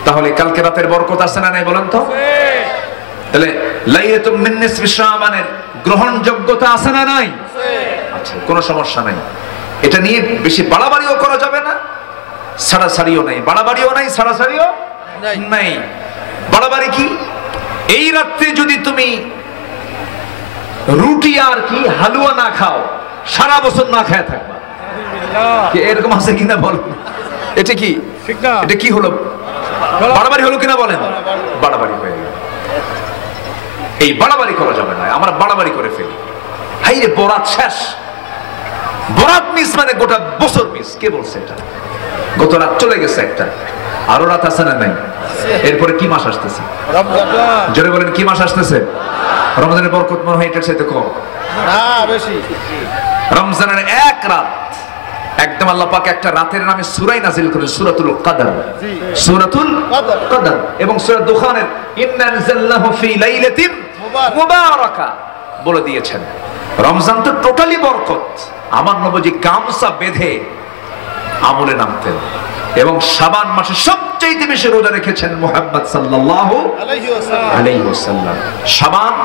তাহলে কালকে রাতের বরকত আছে না নাই বলেন তো? তাহলে লাইলাতুম মিন নিসফি শাবানের গ্রহণযোগ্যতা আছে না নাই? আচ্ছা, কোনো সমস্যা নাই। এটা নিয়ে বেশি বাড়াবাড়িও করা যাবে না, ছাড়াছাড়িও নাই। বাড়াবাড়িও নাই, ছাড়াছাড়িও নাই। বাড়াবাড়ি কি? এই রাত্রে যদি তুমি রুটি আর কি হালুয়া না খাও, সারা বছর না খেয়ে থাকবা। এরকম আছে কিনা বলেন? এটা কি? এটা কি হলো? বাড়াবাড়ি হলো কিনা বলেন? বাড়াবাড়ি হয়ে গেল। এই বাড়াবাড়ি করা যাবে না, আমরা বাড়াবাড়ি করে ফেলি। হাই রে, বরাত শেষ, বরাত মিস মানে গোটা বছর মিস। কে বলছে এটা? গত রাত চলে গেছে একটা, আরো রাত আছে না নাই? এরপরে কি মাস আসতেছে? জোরে বলেন, কি মাস আসতেছে? রমজানের বরকত মনে হয় এটার চাইতে কম না বেশি? রমজানের এক রাত একদম আল্লাহ পাক একটা রাতের নামে সূরা নাযিল করেন, সূরাতুল কদর। সূরাতুল কদর এবং সূরা দুখানের ইন্না আনজালনাহু ফি লাইলাতিন মুবারাকা বলে দিয়েছেন। রমজান তো টোটালি বরকত। আমার নবী গামছা বেঁধে আমলে নামতেন এবং শাবান মাসে সবচেয়ে বেশি রোজা রেখেছেন মুহাম্মদ সাল্লাল্লাহু আলাইহি ওয়াসাল্লাম। শাবান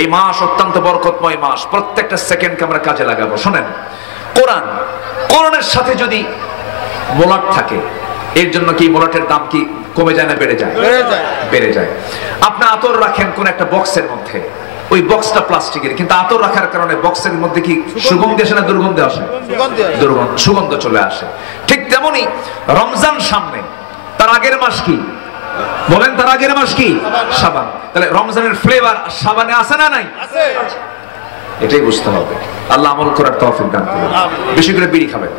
এই মাস অত্যন্ত বরকতময় মাস। প্রত্যেকটা সেকেন্ডকে আমরা কাজে লাগাবো। শুনেন, কোরআনের সাথে যদি মোলাট থাকে, এর জন্য কি মোলাটের দাম কি কমে যায় না বেড়ে যায়? বেড়ে যায়। আপনি আতর রাখেন কোন একটা বক্সের মধ্যে, ওই বক্সটা প্লাস্টিকের, কিন্তু আতর রাখার কারণে বক্সের মধ্যে কি সুগন্ধি আসে না দুর্গন্ধ আসে? সুগন্ধ চলে আসে। ঠিক তেমনি রমজান সামনে, তার আগের মাস কি বলেন? তার আগের মাস কি? শাবান। তাহলে রমজানের ফ্লেভার শাবানে আছে না নাই? এটাই বুঝতে হবে। আল্লাহ আমল করার তৌফিক দান করুন। বেশি করে বিড়ি খাবেন।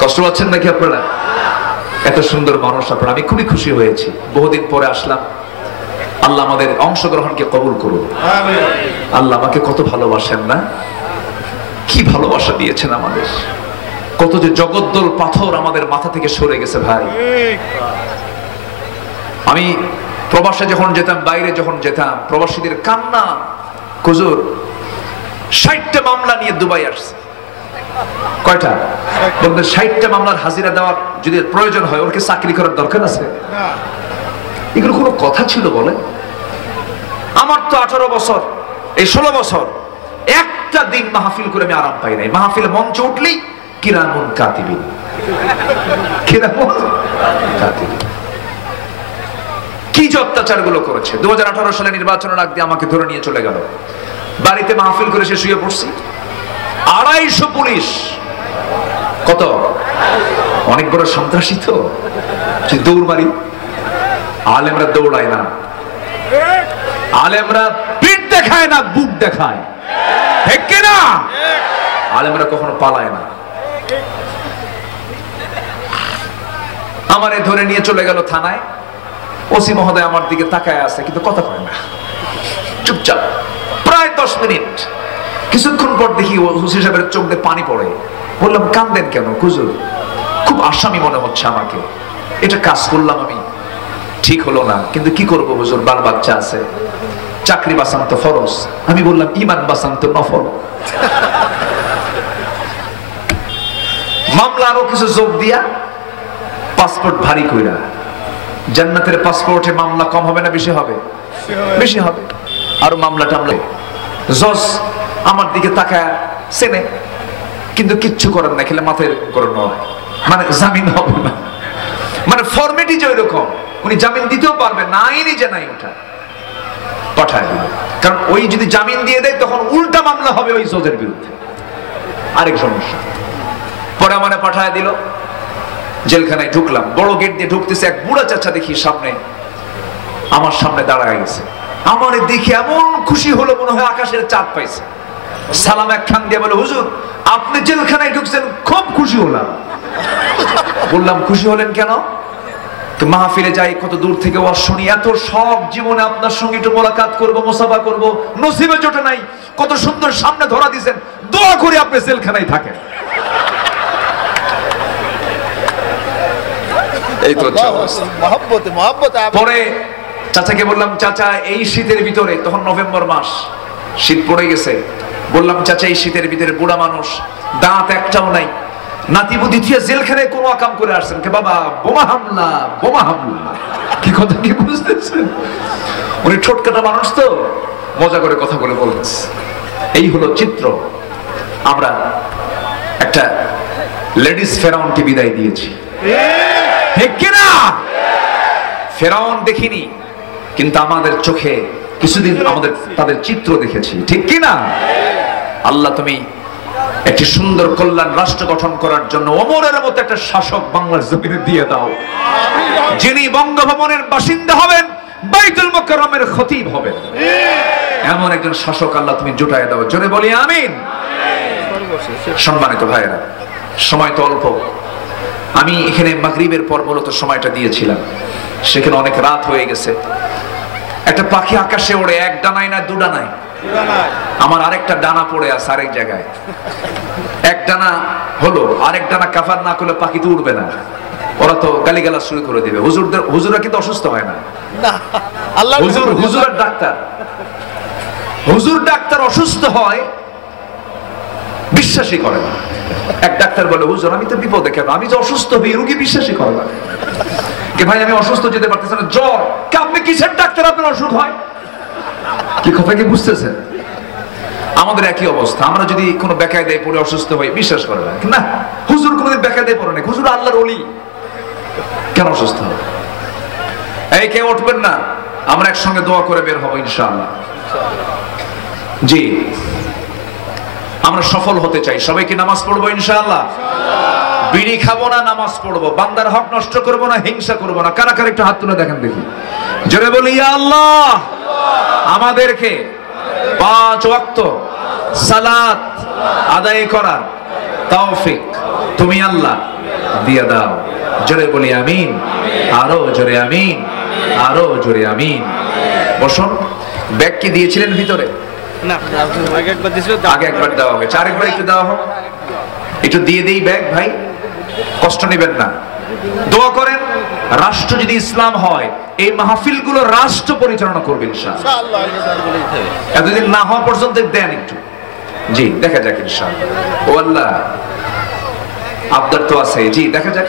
কষ্ট পাচ্ছেন নাকি আপনারা? এত সুন্দর মানুষ আপনারা, আমি খুবই খুশি হয়েছি। বহুদিন পরে আসলাম। আল্লাহ আমাদের অংশগ্রহণকে কবুল করুন। আল্লাহ আমাকে কত ভালোবাসেন না? কি ভালোবাসা দিয়েছেন আমাদের! কত যে জগদ্দল পাথর আমাদের মাথা থেকে সরে গেছে ভাই। আমি প্রবাসে যখন যেতাম, বাইরে যখন যেতাম, প্রবাসীদের কান্না। হুজুর ৬০টা মামলা নিয়ে দুবাই আসছে। কয়টা? বলতে ৬০টা মামলার হাজিরা দেওয়ার যদি প্রয়োজন হয়, ওর কি চাকরি করার দরকার আছে? এগুলো কোনো কথা ছিল বলে? আমার তো 18 বছর, এই 16 বছর একটা দিন মাহফিল করে আমি আরাম পাই নাই। মাহফিল মঞ্চে উঠলেই কিরামুন কাতিবিন, কিরামুন কাতিবিন। কি যে অত্যাচার গুলো করেছে। 2018 সালে নির্বাচনের আগে আমাকে ধরে নিয়ে চলে গেল। বাড়িতে মাহফিল করে সে শুয়ে পড়ছি। 250 পুলিশ। কত? অনেক বড় সন্ত্রাসী তো, দৌড় মারি। আলেমরা দৌড়ায় না, আলেমরা পিঠ দেখায় না, বুক দেখায়। ঠিক কিনা? আলেমরা কখনো পালায় না। আমারে ধরে নিয়ে চলে গেল থানায়। ওসি মহোদয় আমার দিকে তাকায় আছে, কিন্তু কথা কয় না, চুপচাপ। প্রায় 10 মিনিট। কিছুক্ষণ পর দেখি ওসি সাহেবের চোখ দিয়ে পানি পড়ে। বললাম, কান্দেন কেন হুজুর? খুব আসামি মনে হচ্ছে আমাকে। এটা কাজ করলাম আমি, ঠিক হলো না, কিন্তু কি করবো হুজুর, বাল বাচ্চা আছে, চাকরি বাঁচান তো ফরজ। আমি বললাম, ইমান বাঁচান তো নফল। মামলা আরো কিছু যোগ দিয়া পাসপোর্ট ভারী কইরা। জান্নাতের পাসপোর্টে মামলা কম হবে না বেশি হবে? বেশি হবে। আর মামলা টামলা। জজ আমার দিকে তাকায় চেনে, কিন্তু কিচ্ছু করার না, খেলে মাথায় করে নয়, মানে জামিন হবে না। মানে ফরম্যাটই যে ওইরকম, উনি জামিন দিতেও পারবেন না, আইনই যে নাই ওটা পাঠায় দিল। কারণ ওই যদি জামিন দিয়ে দেয় তখন উল্টা মামলা হবে ওই জজের বিরুদ্ধে, আরেক সমস্যা। পরে আমারে পাঠায় দিল, জেলখানায় ঢুকলাম, বড় গেট দিয়ে ঢুকতেছে, এক বুড়া চাচা দেখি সামনে, আমার সামনে দাঁড়ায় গেছে। আমার দেখে এমন খুশি হলো মনে হয় আকাশের চাঁদ পাইছে। সালাম একখান দিয়ে বলে, হুজুর আপনি জেলখানায় ঢুকছেন, খুব খুশি হলাম। বললাম খুশি হলেন কেন? মাহফিলে যাই, কত দূর থেকে ওয়াজ শুনি, এত সব জীবনে আপনার সঙ্গে একটু মোলাকাত করব, মুসাফা করব, নসিবে জোটে নাই, কত সুন্দর সামনে ধরা দিয়েছেন, দোয়া করে আপনি জেলখানায় থাকেন। এই তো পরে চাচাকে বললাম, চাচা এই শীতের ভিতরে, তখন নভেম্বর মাস, শীত পড়ে গেছে, বললাম চাচা এই শীতের ভিতরে বুড়া মানুষ, দাঁত একটাও নাই, নাতিবুদ্ধি দিয়ে জেলখানায় কোন কাম করে আসছেন কে বাবা? বোমা হামলা, বোমা হামলা। কি কথা কি বুঝতেছেন? উনি ঠোঁটকাটা মানুষ তো, মজা করে কথা বলে বলতেছে। এই হলো চিত্র। আমরা একটা লেডিস ফেরাউনকে বিদায় দিয়েছি, ঠিক কিনা? ফেরাউন দেখিনি, কিন্তু আমাদের চোখে কিছুদিন আমাদের তাদের চিত্র দেখেছি, ঠিক কিনা? আল্লাহ তুমি একটি সুন্দর কল্যাণ রাষ্ট্র গঠন করার জন্য ওমরের মতো একটা শাসক বাংলার জমিনে দিয়ে দাও, যিনি বঙ্গভবনের বাসিন্দা হবেন, বাইতুল মুকাররমের খতিব হবেন, এমন একজন শাসক আল্লাহ তুমি জুটায় দাও। জোরে বলি আমিন। সম্মানিত ভাইয়েরা, সময় তো অল্প। আমি এখানে মাগরিবের পর মূলত সময়টা দিয়েছিলাম, সেখানে অনেক রাত হয়ে গেছে। একটা পাখি আকাশে ওড়ে, এক ডানায় না দু ডানায়? আমার আরেকটা ডানা পড়ে আছে আরেক জায়গায়। এক ডানা হলো, আরেক ডানা কাফার না করলে পাখি তো উড়বে না, ওরা তো গালিগালাজ শুরু করে দিবে। হুজুররা কিন্তু অসুস্থ হয় না, হুজুরের ডাক্তার, হুজুর ডাক্তার অসুস্থ হয়, বিশ্বাসই করে না। এক ডাক্তার বলে, হুজুর আমি তো বিপদে, কেন? আমি যে অসুস্থ হই, রোগী বিশ্বাসই করে না। কে ভাই আমি অসুস্থ, যেতে পারতেছি না, জ্বর। আপনি কিসের ডাক্তার, আপনার অসুখ হয়? কি কথা কি বুঝতেছেন? আমাদের একই অবস্থা। আমরা যদি কোনো বেকায়দায় পড়ে অসুস্থ হই, বিশ্বাস করে না। না, হুজুর কোনোদিন বেকায়দায় পড়ে না, হুজুর আল্লাহর ওলি, কেন অসুস্থ হবে? এই কেউ উঠবেন না, আমরা একসঙ্গে দোয়া করে বের হবো ইনশাআল্লাহ। জি, আমরা সফল হতে চাই, সবাইকে নামাজ পড়বো ইনশাআল্লাহ। বিড়ি খাবো না, নামাজ পড়বো, বান্দার হক নষ্ট করবো না, হিংসা করবো না। কারা কারা একটু হাত তুলে দেখেন দেখি, জোরে বলি ইয়া আল্লাহ। আমাদেরকে 5 ওয়াক্ত সালাত আদায় করার তৌফিক তুমি আল্লাহ দিয়ে দাও। জোরে বলি আমিন, আরো জোরে আমিন, আরো জোরে আমিন। বসুন। ব্যাগ কি দিয়েছিলেন ভিতরে? না, আগে একবার দিয়েছিল, আগে একবার দেওয়া হয়েছে, আরেকবার একটু দেওয়া হোক। একটু দিয়ে দেই ব্যাগ ভাই, কষ্ট নেবেন না। দোয়া করেন, রাষ্ট্র যদি ইসলাম হয়, এই মাহফিলগুলো রাষ্ট্র পরিচালনা করবে ইনশাআল্লাহ। এতদিন না হওয়া পর্যন্ত দেন একটু, জি দেখা যাক ইনশাআল্লাহ। ও আল্লাহ, আবদার তো আছে, জি দেখা যাক,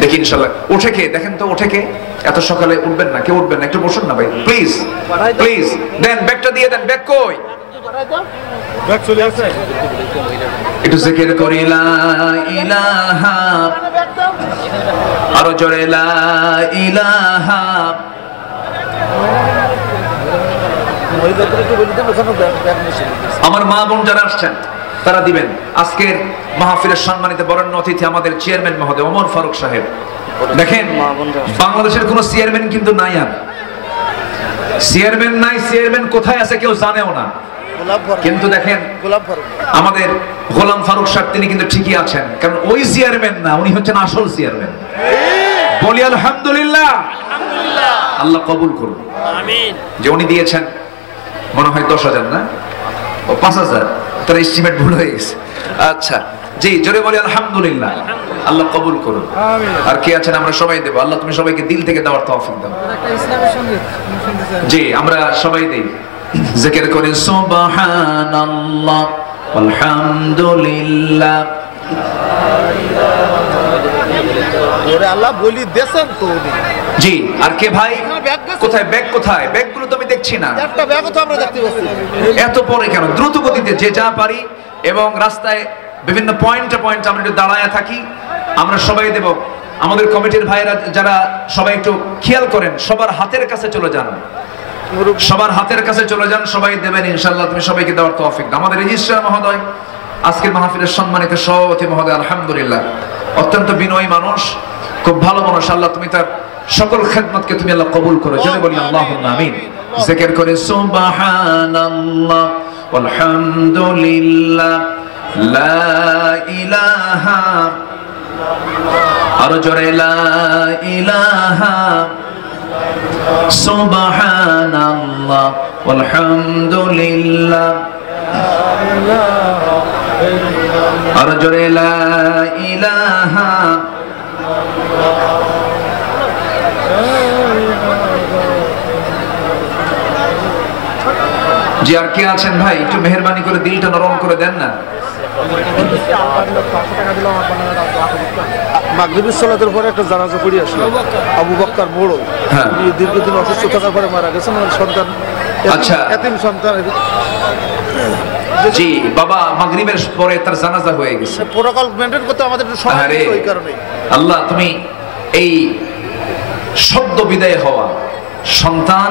দেখি ইনশাআল্লাহ। উঠে কে দেখেন তো, উঠে কে? এত সকালে উঠবেন না, কেউ উঠবেন না, একটু বসুন না ভাই, প্লিজ প্লিজ। দেন ব্যাগটা দিয়ে দেন। ব্যাগ কই? ব্যাগ চলে আসে। একটু জিকির করি লা ইলাহা, আরো জোরে লা ইলাহা। আমার মা বোন যারা আসছেন তারা দিবেন। আজকের মাহফিলের সম্মানিত বরেণ্য অতিথি আমাদের চেয়ারম্যান মহোদয় ওমর ফারুক সাহেব। দেখেন, বাংলাদেশের কোন চেয়ারম্যান কিন্তু নাই, আর চেয়ারম্যান নাই। চেয়ারম্যান কোথায় আছে কেউ জানেও না, কিন্তু দেখেন আমাদের গোলাম ফারুক সাহেব, তিনি কিন্তু ঠিকই আছেন, কারণ ওই চেয়ারম্যান না, উনি হচ্ছেন আসল চেয়ারম্যান। বলি আলহামদুলিল্লাহ। আল্লাহ কবুল করুন, আমিন। যে উনি দিয়েছেন মনে হয় 10,000 না, ও 5,000, তার এস্টিমেট ভুল হয়ে গেছে। আচ্ছা জি, জোরে বলি আলহামদুলিল্লাহ। আল্লাহ কবুল করুন। আর কে আছেন? আমরা সবাই দেব। আল্লাহ তুমি সবাইকে দিল থেকে দেওয়ার তৌফিক দাও। জি, আমরা সবাই দেই। জিকির করি সুবহানাল্লাহ আলহামদুলিল্লাহ। ওরে আল্লাহ বলি দেন তো। জি, আর কে ভাই? কোথায় ব্যাগ? কোথায় ব্যাগগুলো তো আমি দেখছি না। একটা ব্যাগও তো আমরা দেখতে পাচ্ছি। এত পরে কেন? দ্রুত গতিতে যে যা পারি, এবং রাস্তায় বিভিন্ন পয়েন্টে আমরা একটু দাঁড়ায় থাকি, আমরা সবাই দেব। আমাদের কমিটির ভাইরা যারা সবাই একটু খেয়াল করেন, সবার হাতের কাছে চলে যান, সবার হাতের কাছে চলে যান, সবাই দেবেন ইনশাআল্লাহ। তুমি সবাইকে দেওয়ার তৌফিক দাও। আমাদের রেজিস্ট্রার মহোদয়, আজকের মাহফিলের সম্মানিত সভাপতি মহোদয়, আলহামদুলিল্লাহ অত্যন্ত বিনয়ী মানুষ, খুব ভালো মানুষ। আল্লাহ তুমি তার সকল খেদমতকে তুমি আল্লাহ কবুল করো, জোরে বলি আল্লাহুম্মা আমিন। জিকির করে সুবহানাল্লাহ আলহামদুলিল্লাহ লা ইলাহা, আর জোরে লা ইলাহা সুবহানাল্লাহ আলহামদুলিল্লাহ, আর জোরে লা ইলাহা। জি, আর কে আছেন ভাই, একটু মেহেরবানি করে দিলটা নরম করে দেন না। মাগরিবের সালাতের পরে একটা জানাজা পড়ে আসলো, আবু বকর বড়, দীর্ঘদিন অসুস্থ থাকার পরে মারা গেছেন। আমার সন্তান, আচ্ছা এতিম সন্তান। জি বাবা, মাগরিবের পরে তার জানাজা হয়ে গেছে। প্রোটোকল মেইনটেইন করতে আমাদের একটু সময় লাগে, ওই কারণে। আল্লাহ তুমি এই সদ্য বিদায় হওয়া সন্তান,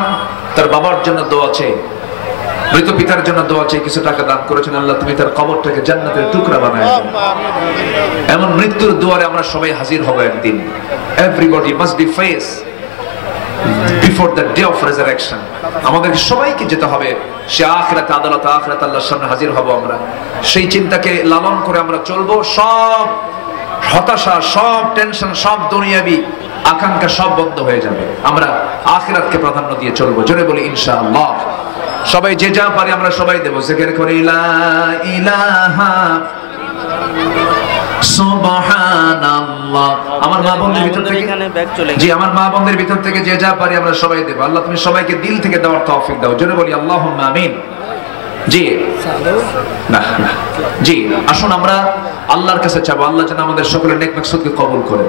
তার বাবার জন্য দোয়া চেয়ে, মৃত পিতার জন্য দোয়া চেয়ে কিছু টাকা দান করেছেন, আল্লাহ তুমি তার কবরটাকে জান্নাতের টুকরা বানায় দাও। এমন মৃত্যুর দুয়ারে আমরা সবাই হাজির হব একদিন। Everybody must be face before the day of resurrection. আমাদের সবাইকে যেতে হবে সে আখিরাতে, আদালতে, আখিরাতে আল্লাহর সামনে হাজির হব আমরা। সেই চিন্তাকে লালন করে আমরা চলবো। সব হতাশা, সব টেনশন, সব দুনিয়াবি আকাঙ্ক্ষা সব বন্ধ হয়ে যাবে। আমরা আখিরাতকে প্রাধান্য দিয়ে চলবো, জোরে বলি ইনশাআল্লাহ। সবাই যে যা পারে আমরা সবাই দেব। জিকির করে লা ইলাহা সুবহানাল্লাহ। আমার মা বোনদের ভিতর থেকে, জি আমার মা বোনদের ভিতর থেকে যে যা পারি আমরা সবাই দেব। আল্লাহ তুমি সবাইকে দিল থেকে দেওয়ার তৌফিক দাও, জোরে বলি আল্লাহুম্মা আমিন। জি না না, জি আসুন আমরা আল্লাহর কাছে চাবো, আল্লাহ যেন আমাদের সকলের নেক মাকসুদকে কবুল করেন।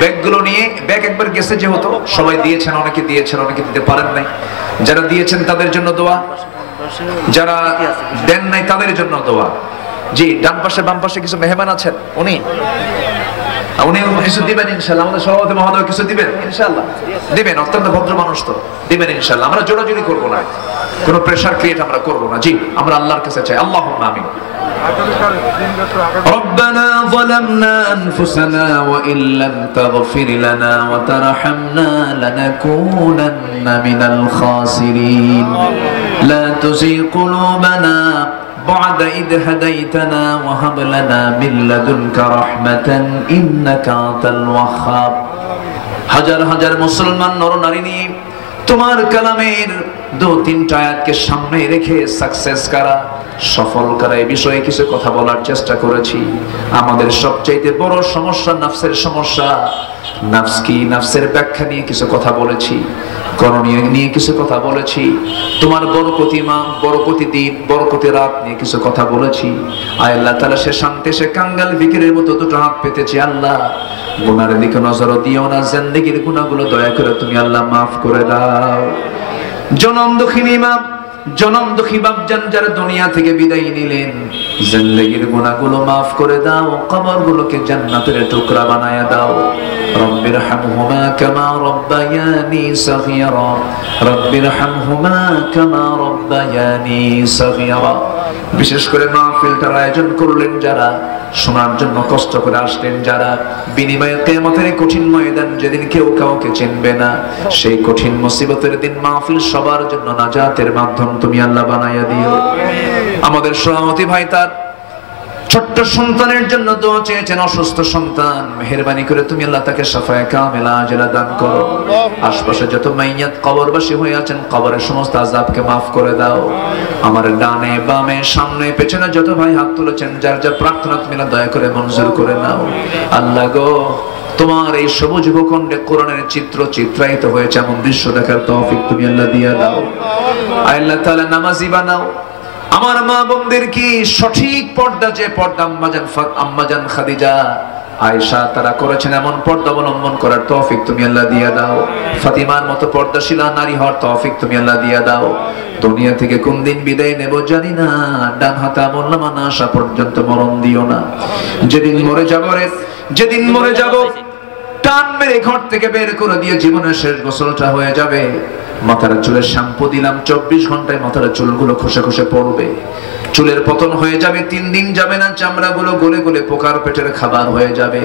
ব্যাগগুলো নিয়ে, ব্যাগ একবার গেছে যেহেতু, সবাই দিয়েছেন, অনেকে দিয়েছেন, অনেকে দিতে পারেন নাই। যারা দিয়েছেন তাদের জন্য দোয়া, যারা দেন নাই তাদের জন্য দোয়া। জি ডান পাশে বাম পাশে কিছু মেহমান আছেন, উনি কিছু দিবেন ইনশাআল্লাহ। আমাদের সভাপতি মহোদয় কিছু দিবেন ইনশাআল্লাহ, দিবেন। অত্যন্ত ভদ্র মানুষ তো, দিবেন ইনশাআল্লাহ। আমরা জোরাজুরি করবো না, কোনো প্রেসার ক্রিয়েট আমরা করবো না। জি আমরা আল্লাহর কাছে চাই, আল্লাহুম্মা আমিন। ربنا ظلمنا أنفسنا وإن لم تغفر لنا وترحمنا لنكونن من الخاسرين لا تزغ قلوبنا بعد إذ هديتنا وهب لنا من لدنك رحمة إنك أنت الوهاب। হাজার হাজার মুসলমান নরনারী নিয়ে তোমার কালামের দু তিনটা আয়াতকে সামনে রেখে সাকসেস করা, সফল করা, এই বিষয়ে কিছু কথা বলার চেষ্টা করেছি। আমাদের সবচাইতে বড় সমস্যা নাফসের সমস্যা। নাফস কি, নাফসের ব্যাখ্যা নিয়ে কিছু কথা বলেছি, করণীয় নিয়ে কিছু কথা বলেছি, তোমার বরকতি মা, বরকতি দিন, বরকতি রাত নিয়ে কিছু কথা বলেছি। আয় আল্লাহ তাআলা সে শান্তি, সে কাঙ্গাল ফিকিরের মতো দুটো হাত পেতেছি। আল্লাহ গুনার দিকে নজর দিও না, জিন্দেগীর গুনাহগুলো দয়া করে তুমি আল্লাহ মাফ করে দাও। জনম দুঃখিনী মা, জনম দুঃখী বাপজান যারা দুনিয়া থেকে বিদায় নিলেন, জিন্দেগীর গুনাহগুলো মাফ করে দাও, কবরগুলোকে জান্নাতের টুকরা বানায়া দাও। রব্বির হামহুমা কামা রব্বায়ানি সগীরা, রব্বির হামহুমা কামা রব্বায়ানি সগীরা। বিশেষ করে মাহফিলটার আয়োজন করলেন যারা, শোনার জন্য কষ্ট করে আসলেন যারা, বিনিময়ে কিয়ামতের কঠিন ময়দান যেদিন কেউ কাউকে চিনবে না, সেই কঠিন মুসিবতের দিন মাহফিল সবার জন্য নাজাতের মাধ্যম তুমি আল্লাহ বানাইয়া দিও। আমাদের সভাপতি ভাই তার ছোট্ট সন্তানের জন্য দোয়া চেয়েছেন, অসুস্থ সন্তান, মেহেরবানি করে তুমি আল্লাহ তাকে শাফায়ে কামিলা আজরা দান করো। আশপাশে যত মাইয়াত কবরবাসী হয়ে আছেন, কবরের সমস্ত আযাবকে মাফ করে দাও। আমার ডানে বামে সামনে পেছনে যত ভাই হাত তুলেছেন, যার যার প্রার্থনা তুমি দয়া করে মঞ্জুর করে নাও। আল্লাহ গো, তোমার এই সবুজ ভূখণ্ডে কোরআনের চিত্র চিত্রায়িত হয়েছে, এমন দৃশ্য দেখার তৌফিক তুমি আল্লাহ দিয়া দাও। আল্লাহ তাআলা নামাজি বানাও। আমার মা বোনদের কি সঠিক পর্দা, যে পর্দা আম্মাজান খাদিজা আয়েশা তারা করেছেন এমন পর্দা অবলম্বন করার তৌফিক তুমি আল্লাহ দিয়ে দাও। ফাতিমার মতো পর্দাশীলা নারী হওয়ার তৌফিক তুমি আল্লাহ দিয়ে দাও। দুনিয়া থেকে কোন দিন বিদায় নেব জানি না, ডান হাতে আমল নামা না আসা পর্যন্ত মরণ দিও না। যেদিন মরে যাব রে, যেদিন মরে যাব, টান মেরে ঘর থেকে বের করে দিয়ে জীবনের শেষ গোসলটা হয়ে যাবে। মাথার চুলের শ্যাম্পু দিলাম, 24 ঘন্টায় মাথার চুলগুলো খসে খসে পড়বে, চুলের পতন হয়ে যাবে, 3 দিন যাবে না, চামড়াগুলো গলে গলে পোকার পেটের খাবার হয়ে যাবে।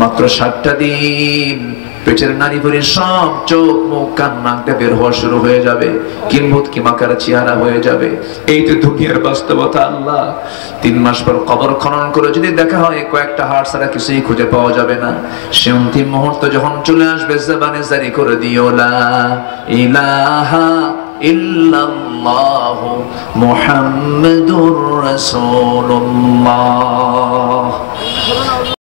মাত্র 7টা দিন পেটের নারী ভরি সব চোখ মুখ কান নাকটা বের হওয়া শুরু হয়ে যাবে, কিম্ভূত কিমাকার চেহারা হয়ে যাবে। এই তো দুনিয়ার বাস্তবতা। আল্লাহ 3 মাস পর কবর খনন করে যদি দেখা হয় কয়েকটা হাড় ছাড়া কিছুই খুঁজে পাওয়া যাবে না, সে অন্তিম মুহূর্ত যখন চলে আসবে, জবানে জারি করে দিও লা ইলাহা ইল্লাল্লাহু মুহাম্মাদুর রাসূলুল্লাহ।